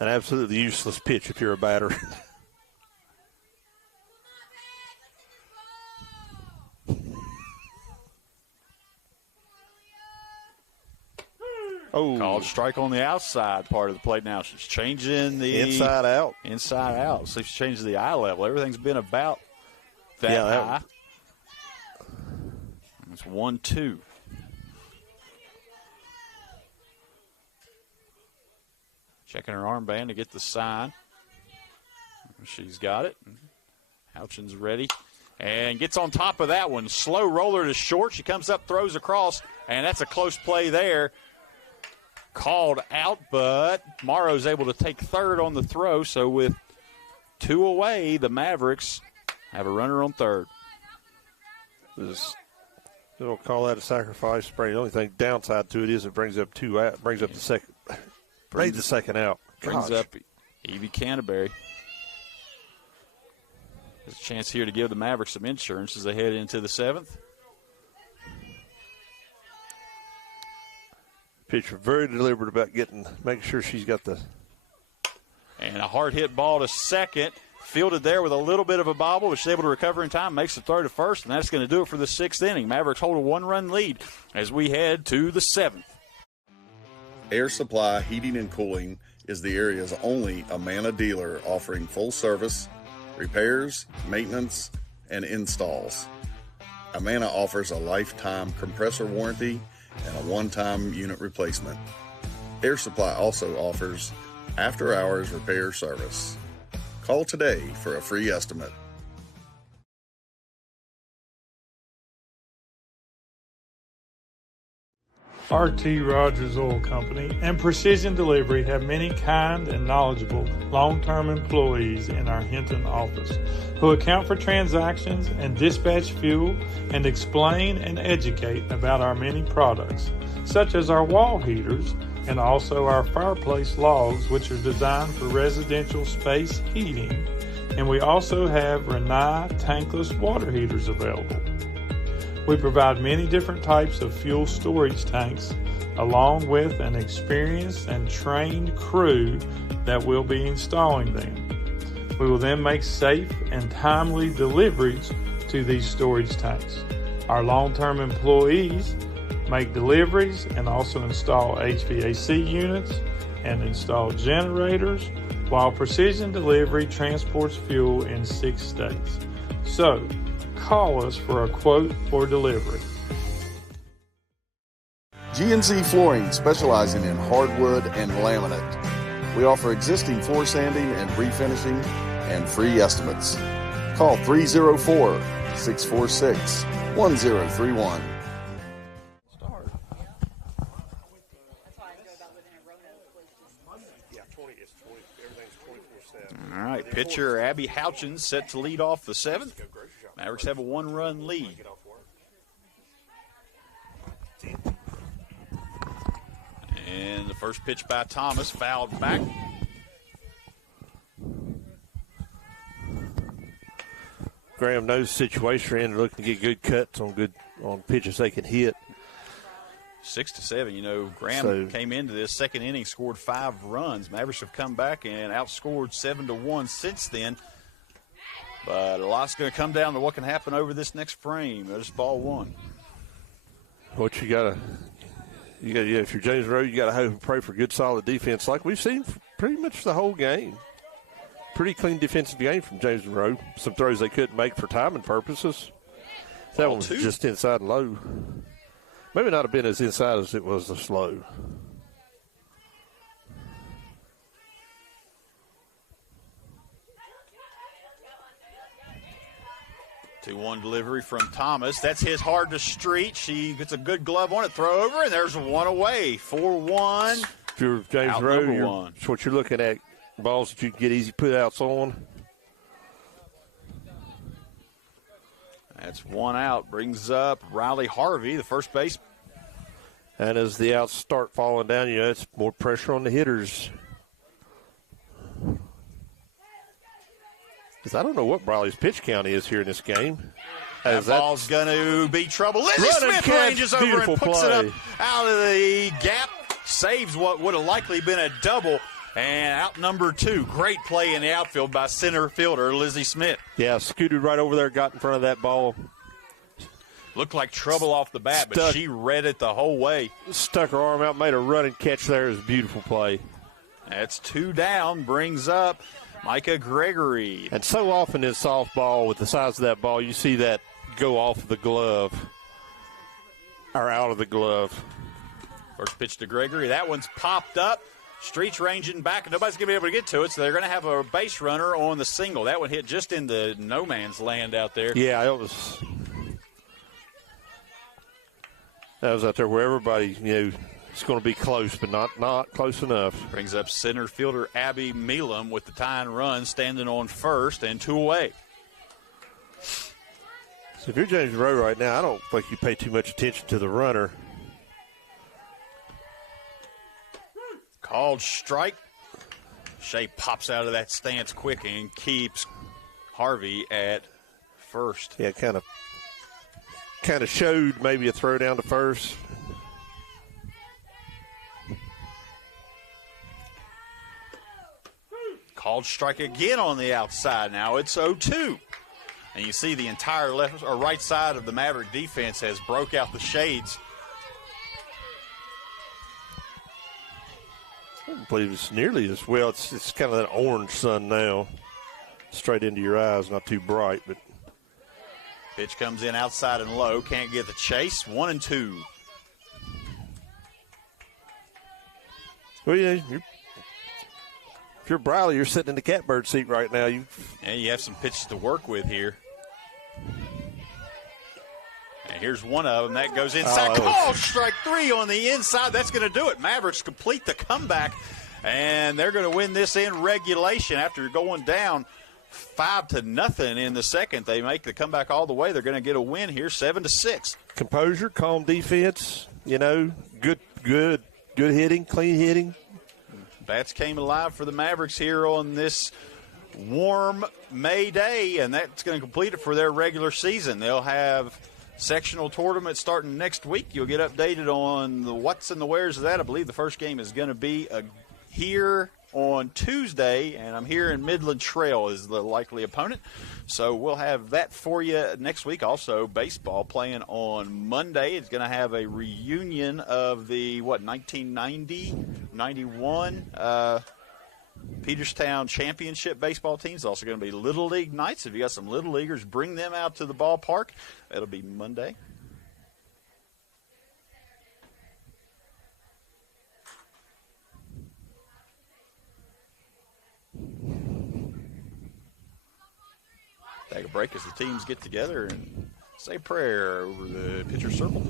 an absolutely useless pitch if you're a batter. Oh. Called strike on the outside part of the plate now. She's changing the inside out. Inside out. So she's changing the eye level. Everything's been about that high. It's 1-2. Checking her armband to get the sign. She's got it. Houchin's ready. And gets on top of that one. Slow roller to short. She comes up, throws across, and that's a close play there. Called out, but Monroe's able to take third on the throw. So with 2 away, the Mavericks have a runner on third. They don't call that a sacrifice spray. The only thing downside to it is it brings up 2 out, brings up the second. Brings the second out. Brings up Evie Canterbury. There's a chance here to give the Mavericks some insurance as they head into the 7th. Pitcher very deliberate about making sure she's got the. And a hard hit ball to second. Fielded there with a little bit of a bobble, but she's able to recover in time, makes the throw to first, and that's going to do it for the 6th inning. Mavericks hold a 1-run lead as we head to the 7th. Air Supply Heating and Cooling is the area's only Amana dealer offering full service, repairs, maintenance, and installs. Amana offers a lifetime compressor warranty and a one-time unit replacement. Air Supply also offers after-hours repair service. Call today for a free estimate. RT Rogers Oil Company and Precision Delivery have many kind and knowledgeable long-term employees in our Hinton office who account for transactions and dispatch fuel and explain and educate about our many products, such as our wall heaters and also our fireplace logs, which are designed for residential space heating, and we also have Rinnai tankless water heaters available. We provide many different types of fuel storage tanks along with an experienced and trained crew that will be installing them. We will then make safe and timely deliveries to these storage tanks. Our long-term employees make deliveries and also install HVAC units and install generators, while Precision Delivery transports fuel in 6 states. So, call us for a quote for delivery. GNC Flooring, specializing in hardwood and laminate. We offer existing floor sanding and refinishing and free estimates. Call 304-646-1031. All right, pitcher Abby Houchin set to lead off the 7th. Mavericks have a 1-run lead. And the first pitch by Thomas fouled back. Graham knows the situation and looking to get good cuts on pitches they can hit. 6-7. You know, Graham came into this second inning, scored 5 runs. Mavericks have come back and outscored 7-1 since then. But a lot's going to come down to what can happen over this next frame. There's ball 1. What you got if you're James Monroe, you got to hope and pray for good, solid defense, like we've seen pretty much the whole game. Pretty clean defensive game from James Monroe. Some throws they couldn't make for timing purposes. That one was just inside and low. Maybe not have been as inside as it was slow. 2-1 delivery from Thomas. That's his hard to street. She gets a good glove on it, throw over, and there's 1 away. 4-1. If you're James Monroe, that's what you're looking at. Balls that you can get easy put outs on. That's 1 out. Brings up Riley Harvey, the first base. And as the outs start falling down, it's more pressure on the hitters. Because I don't know what Briley's pitch count is here in this game. That ball's going to be trouble. Lizzie Smith ranges over and puts it up out of the gap. Saves what would have likely been a double. And out number 2. Great play in the outfield by center fielder Lizzie Smith. Yeah, scooted right over there, got in front of that ball. Looked like trouble off the bat, but she read it the whole way. Stuck her arm out, made a running catch there. It was a beautiful play. That's 2 down, brings up Micah Gregory. And so often in softball, with the size of that ball, you see that go off of the glove or out of the glove. First pitch to Gregory. That one's popped up. Streets ranging back. Nobody's going to be able to get to it, so they're going to have a base runner on the single. That one hit just in the no man's land out there. Yeah, that was out there where everybody, it's going to be close, but not close enough. Brings up center fielder Abby Meelam with the tying run, standing on first and 2 away. So if you're James Monroe right now, I don't think you pay too much attention to the runner. Called strike. Shea pops out of that stance quick and keeps Harvey at first. Yeah, kind of showed maybe a throw down to first. Called strike again on the outside. Now it's 0-2. And you see the entire left or right side of the Maverick defense has broke out the shades. I don't believe it's nearly as well. It's kind of that orange sun now. Straight into your eyes, not too bright, but. Pitch comes in outside and low. Can't get the chase. 1-2. Well, yeah, if you're Briley, you're sitting in the catbird seat right now. And you have some pitches to work with here. And here's one of them. That goes inside. Call strike 3 on the inside. That's going to do it. Mavericks complete the comeback, and they're going to win this in regulation after going down 5-0 in the second. They make the comeback all the way. They're going to get a win here, 7-6. Composure, calm defense. Good hitting, clean hitting. Bats came alive for the Mavericks here on this warm May day, and that's going to complete it for their regular season. They'll have sectional tournament starting next week. You'll get updated on the what's and the where's of that. I believe the first game is going to be here on Tuesday, and I'm here in Midland Trail is the likely opponent. So we'll have that for you next week. Also, baseball playing on Monday. It's going to have a reunion of the, 1990-91 Peterstown Championship baseball teams. Also going to be Little League nights. If you got some Little Leaguers, bring them out to the ballpark. That'll be Monday. Take a break as the teams get together and say a prayer over the pitcher circle.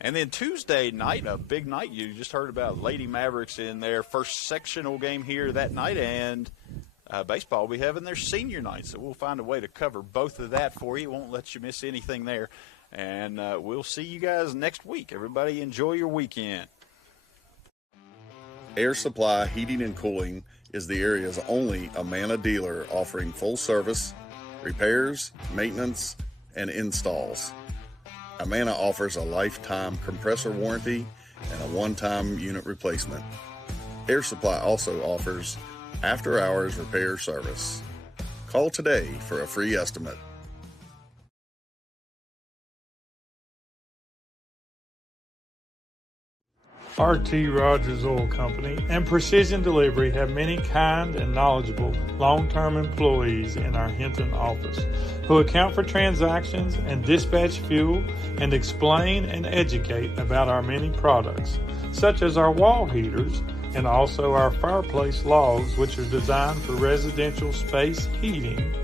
And then Tuesday night, a big night. You just heard about Lady Mavericks in their first sectional game here that night, and baseball will be having their senior night. So we'll find a way to cover both of that for you. Won't let you miss anything there. And we'll see you guys next week. Everybody enjoy your weekend. Air Supply Heating and Cooling is the area's only Amana dealer offering full service, repairs, maintenance, and installs. Amana offers a lifetime compressor warranty and a one-time unit replacement. Air Supply also offers after-hours repair service. Call today for a free estimate. R.T. Rogers Oil Company and Precision Delivery have many kind and knowledgeable long-term employees in our Hinton office who account for transactions and dispatch fuel and explain and educate about our many products, such as our wall heaters and also our fireplace logs, which are designed for residential space heating.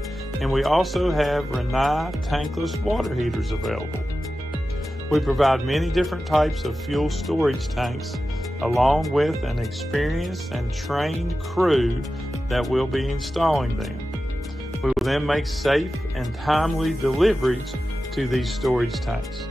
And we also have Renai tankless water heaters available. We provide many different types of fuel storage tanks along with an experienced and trained crew that will be installing them. We will then make safe and timely deliveries to these storage tanks.